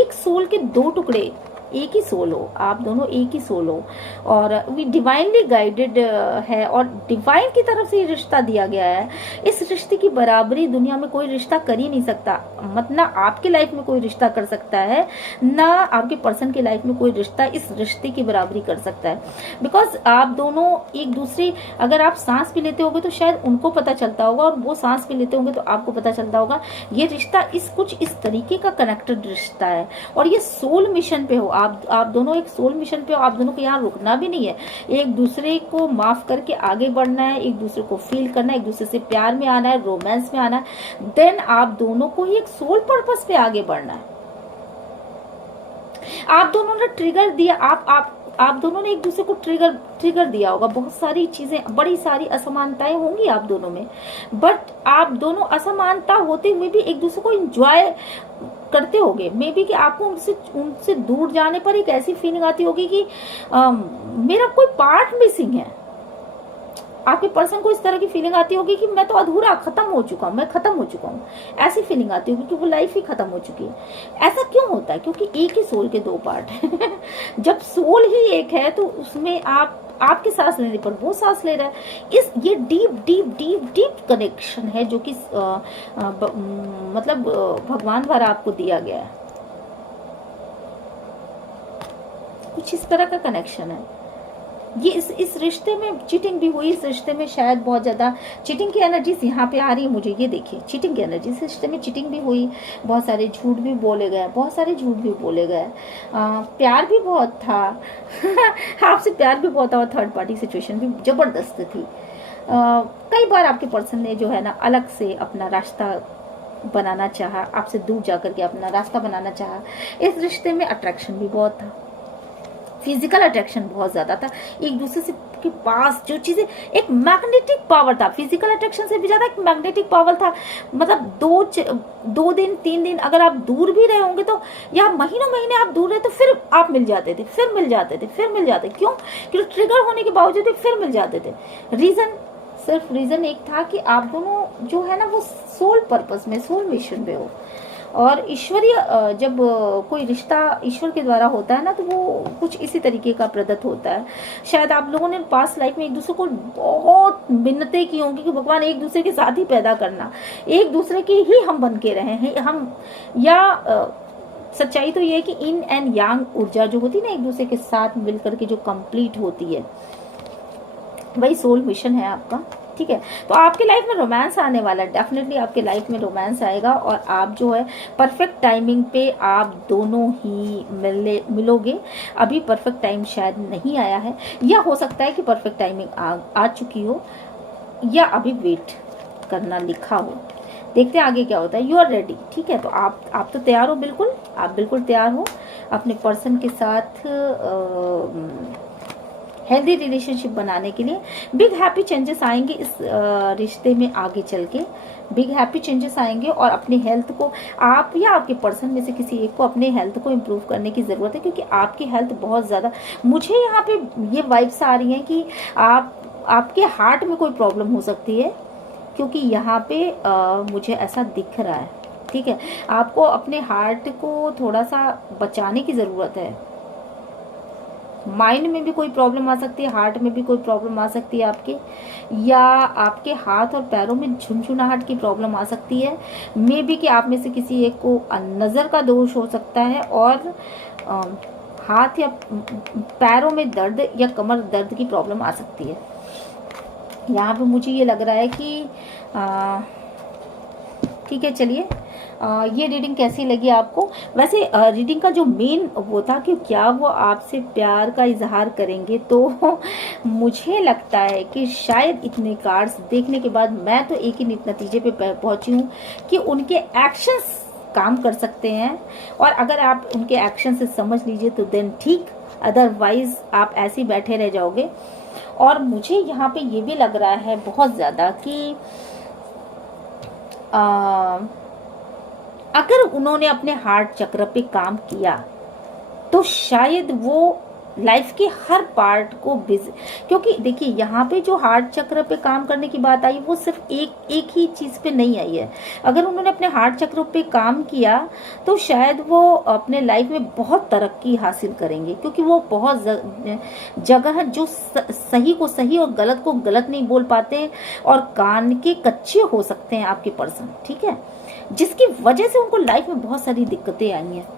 एक सोल के दो टुकड़े, एक ही सोल हो, आप दोनों एक ही सोल हो और वी डिवाइनली गाइडेड है और डिवाइन की तरफ से ये रिश्ता दिया गया है। इस रिश्ते की बराबरी दुनिया में कोई रिश्ता कर ही नहीं सकता। मतलब ना आपके लाइफ में कोई रिश्ता कर सकता है, ना आपके पर्सन की लाइफ में कोई रिश्ता इस रिश्ते की बराबरी कर सकता है। बिकॉज आप दोनों एक दूसरे, अगर आप सांस भी लेते होगे तो शायद उनको पता चलता होगा और वो सांस भी लेते होंगे तो आपको पता चलता होगा। ये रिश्ता कुछ इस तरीके का कनेक्टेड रिश्ता है और ये सोल मिशन पे हो। आप दोनों एक सोल मिशन पे हो। आप दोनों को यहाँ रुकना भी नहीं है, एक दूसरे को माफ करके आगे बढ़ना है, एक दूसरे को फील करना है, एक दूसरे से प्यार में आना है, रोमांस में आना है। देन आप दोनों को ही एक सोल पर्पस पे आगे बढ़ना है। आप दोनों ने ट्रिगर दिया, आप दोनों ने एक दूसरे को ट्रिगर दिया होगा। बहुत सारी चीजें, बड़ी सारी असमानताएं होंगी आप दोनों में, बट आप दोनों असमानता होते हुए भी एक दूसरे को एंजॉय करते होगे। मे बी कि आपको उनसे दूर जाने पर एक ऐसी फीलिंग आती होगी कि मेरा कोई पार्ट मिसिंग है। आपके पर्सन को इस तरह की फीलिंग आती होगी कि मैं तो अधूरा, खत्म हो चुका हूँ, मैं खत्म हो चुका हूँ। ऐसी फीलिंग आती होगी कि वो लाइफ ही खत्म हो चुकी है। ऐसा क्यों होता है? क्योंकि एक ही सोल के दो पार्ट है। जब सोल ही एक है तो उसमें आपके सांस लेने पर वो सांस ले रहा है। ये deep deep deep deep connection है जो कि मतलब भगवान द्वारा आपको दिया गया है। कुछ इस तरह का कनेक्शन है। ये इस रिश्ते में चीटिंग भी हुई, इस रिश्ते में शायद बहुत ज्यादा चीटिंग की एनर्जीज यहाँ पे आ रही है मुझे। ये देखिए, चीटिंग की एनर्जी, इस रिश्ते में चीटिंग भी हुई, बहुत सारे झूठ भी बोले गए, बहुत सारे झूठ भी बोले गए, प्यार भी बहुत था। आपसे प्यार भी बहुत था और थर्ड पार्टी सिचुएशन भी जबरदस्त थी। कई बार आपके पर्सन ने जो है ना अलग से अपना रास्ता बनाना चाहा, आपसे दूर जाकर के अपना रास्ता बनाना चाहा। इस रिश्ते में अट्रैक्शन भी बहुत था, फिजिकल अट्रैक्शन बहुत ज्यादा था। एक दूसरे से के पास जो चीजें, एक मैग्नेटिक पावर था, फिजिकल अट्रैक्शन से भी ज्यादा एक मैग्नेटिक पावर था। मतलब दो दिन 3 दिन अगर आप दूर भी रहे होंगे तो, या महीनों महीने आप दूर रहे तो फिर आप मिल जाते थे, फिर मिल जाते थे, फिर मिल जाते। क्यों? क्योंकि ट्रिगर होने के बावजूद भी फिर मिल जाते थे। सिर्फ रीजन एक था कि आप दोनों जो है ना वो सोल पर्पस में, सोल मिशन पे हो। और ईश्वरीय जब कोई रिश्ता ईश्वर के द्वारा होता है ना तो वो कुछ इसी तरीके का प्रदत्त होता है। शायद आप लोगों ने पास्ट लाइफ में एक दूसरे को बहुत मिन्नतें की होंगी कि भगवान एक दूसरे के साथ ही पैदा करना, एक दूसरे के ही हम बन के रहे हैं हम। या सच्चाई तो ये है कि इन एंड यांग ऊर्जा जो होती है ना एक दूसरे के साथ मिलकर के जो कंप्लीट होती है, वही सोल मिशन है आपका। ठीक है, तो आपके लाइफ में रोमांस आने वाला है, डेफिनेटली आपके लाइफ में रोमांस आएगा और आप जो है परफेक्ट टाइमिंग पे आप दोनों ही मिलोगे। अभी परफेक्ट टाइम शायद नहीं आया है, या हो सकता है कि परफेक्ट टाइमिंग आ चुकी हो, या अभी वेट करना लिखा हो। देखते हैं आगे क्या होता है। You are ready. ठीक है, तो आप तो तैयार हो, बिल्कुल आप बिल्कुल तैयार हो अपने पर्सन के साथ हेल्दी रिलेशनशिप बनाने के लिए। बिग हैप्पी चेंजेस आएंगे इस रिश्ते में आगे चल के, बिग हैप्पी चेंजेस आएंगे। और अपने हेल्थ को, आप या आपके पर्सन में से किसी एक को अपने हेल्थ को इम्प्रूव करने की ज़रूरत है, क्योंकि आपकी हेल्थ बहुत ज़्यादा, मुझे यहाँ पे ये वाइब्स आ रही हैं कि आपके हार्ट में कोई प्रॉब्लम हो सकती है, क्योंकि यहाँ पे मुझे ऐसा दिख रहा है। ठीक है, आपको अपने हार्ट को थोड़ा सा बचाने की ज़रूरत है। माइंड में भी कोई प्रॉब्लम आ सकती है, हार्ट में भी कोई प्रॉब्लम आ सकती है आपके, या आपके हाथ और पैरों में झुनझुनाहट की प्रॉब्लम आ सकती है। मे बी कि आप में से किसी एक को नज़र का दोष हो सकता है, और हाथ या पैरों में दर्द या कमर दर्द की प्रॉब्लम आ सकती है। यहाँ पे मुझे ये लग रहा है कि ठीक है, चलिए ये रीडिंग कैसी लगी आपको? वैसे रीडिंग का जो मेन वो था कि क्या वो आपसे प्यार का इजहार करेंगे, तो मुझे लगता है कि शायद इतने कार्ड्स देखने के बाद मैं तो एक ही नतीजे पे पहुंची हूँ कि उनके एक्शंस काम कर सकते हैं, और अगर आप उनके एक्शन से समझ लीजिए तो देन ठीक, अदरवाइज आप ऐसे ही बैठे रह जाओगे। और मुझे यहाँ पे ये भी लग रहा है बहुत ज़्यादा कि अगर उन्होंने अपने हार्ट चक्र पे काम किया तो शायद वो लाइफ के हर पार्ट को बिजी, क्योंकि देखिए यहाँ पे जो हार्ट चक्र पे काम करने की बात आई वो सिर्फ एक ही चीज़ पे नहीं आई है। अगर उन्होंने अपने हार्ट चक्र पे काम किया तो शायद वो अपने लाइफ में बहुत तरक्की हासिल करेंगे, क्योंकि वो बहुत जगह जो सही को सही और गलत को गलत नहीं बोल पाते, और कान के कच्चे हो सकते हैं आपके पर्सन, ठीक है, जिसकी वजह से उनको लाइफ में बहुत सारी दिक्कतें आई हैं।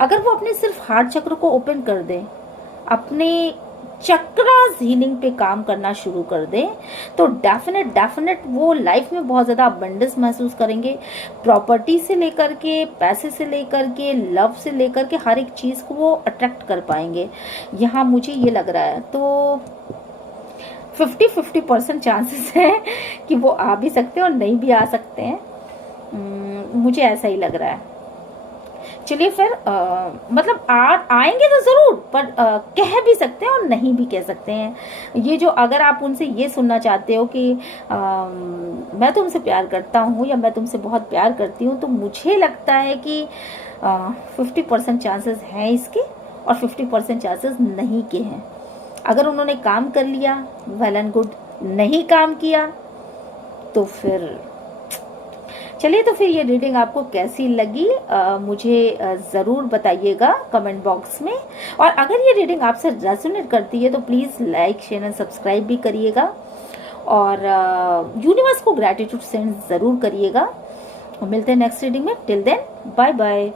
अगर वो अपने सिर्फ हार्ट चक्र को ओपन कर दें, अपने चक्रास हीलिंग पे काम करना शुरू कर दें, तो डेफिनेट वो लाइफ में बहुत ज़्यादा अबंडेंस महसूस करेंगे। प्रॉपर्टी से लेकर के, पैसे से लेकर के, लव से लेकर के, हर एक चीज़ को वो अट्रैक्ट कर पाएंगे, यहाँ मुझे ये लग रहा है। तो 50-50% चांसेस है कि वो आ भी सकते हैं और नहीं भी आ सकते हैं, मुझे ऐसा ही लग रहा है। चलिए फिर मतलब आएंगे तो ज़रूर, पर कह भी सकते हैं और नहीं भी कह सकते हैं। ये जो, अगर आप उनसे ये सुनना चाहते हो कि मैं तुमसे प्यार करता हूँ या मैं तुमसे बहुत प्यार करती हूँ, तो मुझे लगता है कि 50% चांसेस हैं इसके और 50% चांसेस नहीं के हैं। अगर उन्होंने काम कर लिया वेल एंड गुड, नहीं काम किया तो फिर चलिए। तो फिर ये रीडिंग आपको कैसी लगी मुझे ज़रूर बताइएगा कमेंट बॉक्स में। और अगर ये रीडिंग आपसे रेजोनेट करती है तो please like, share and subscribe भी करिएगा, और यूनिवर्स को ग्रैटिट्यूड सेंड ज़रूर करिएगा। मिलते हैं नेक्स्ट रीडिंग में। Till then bye bye.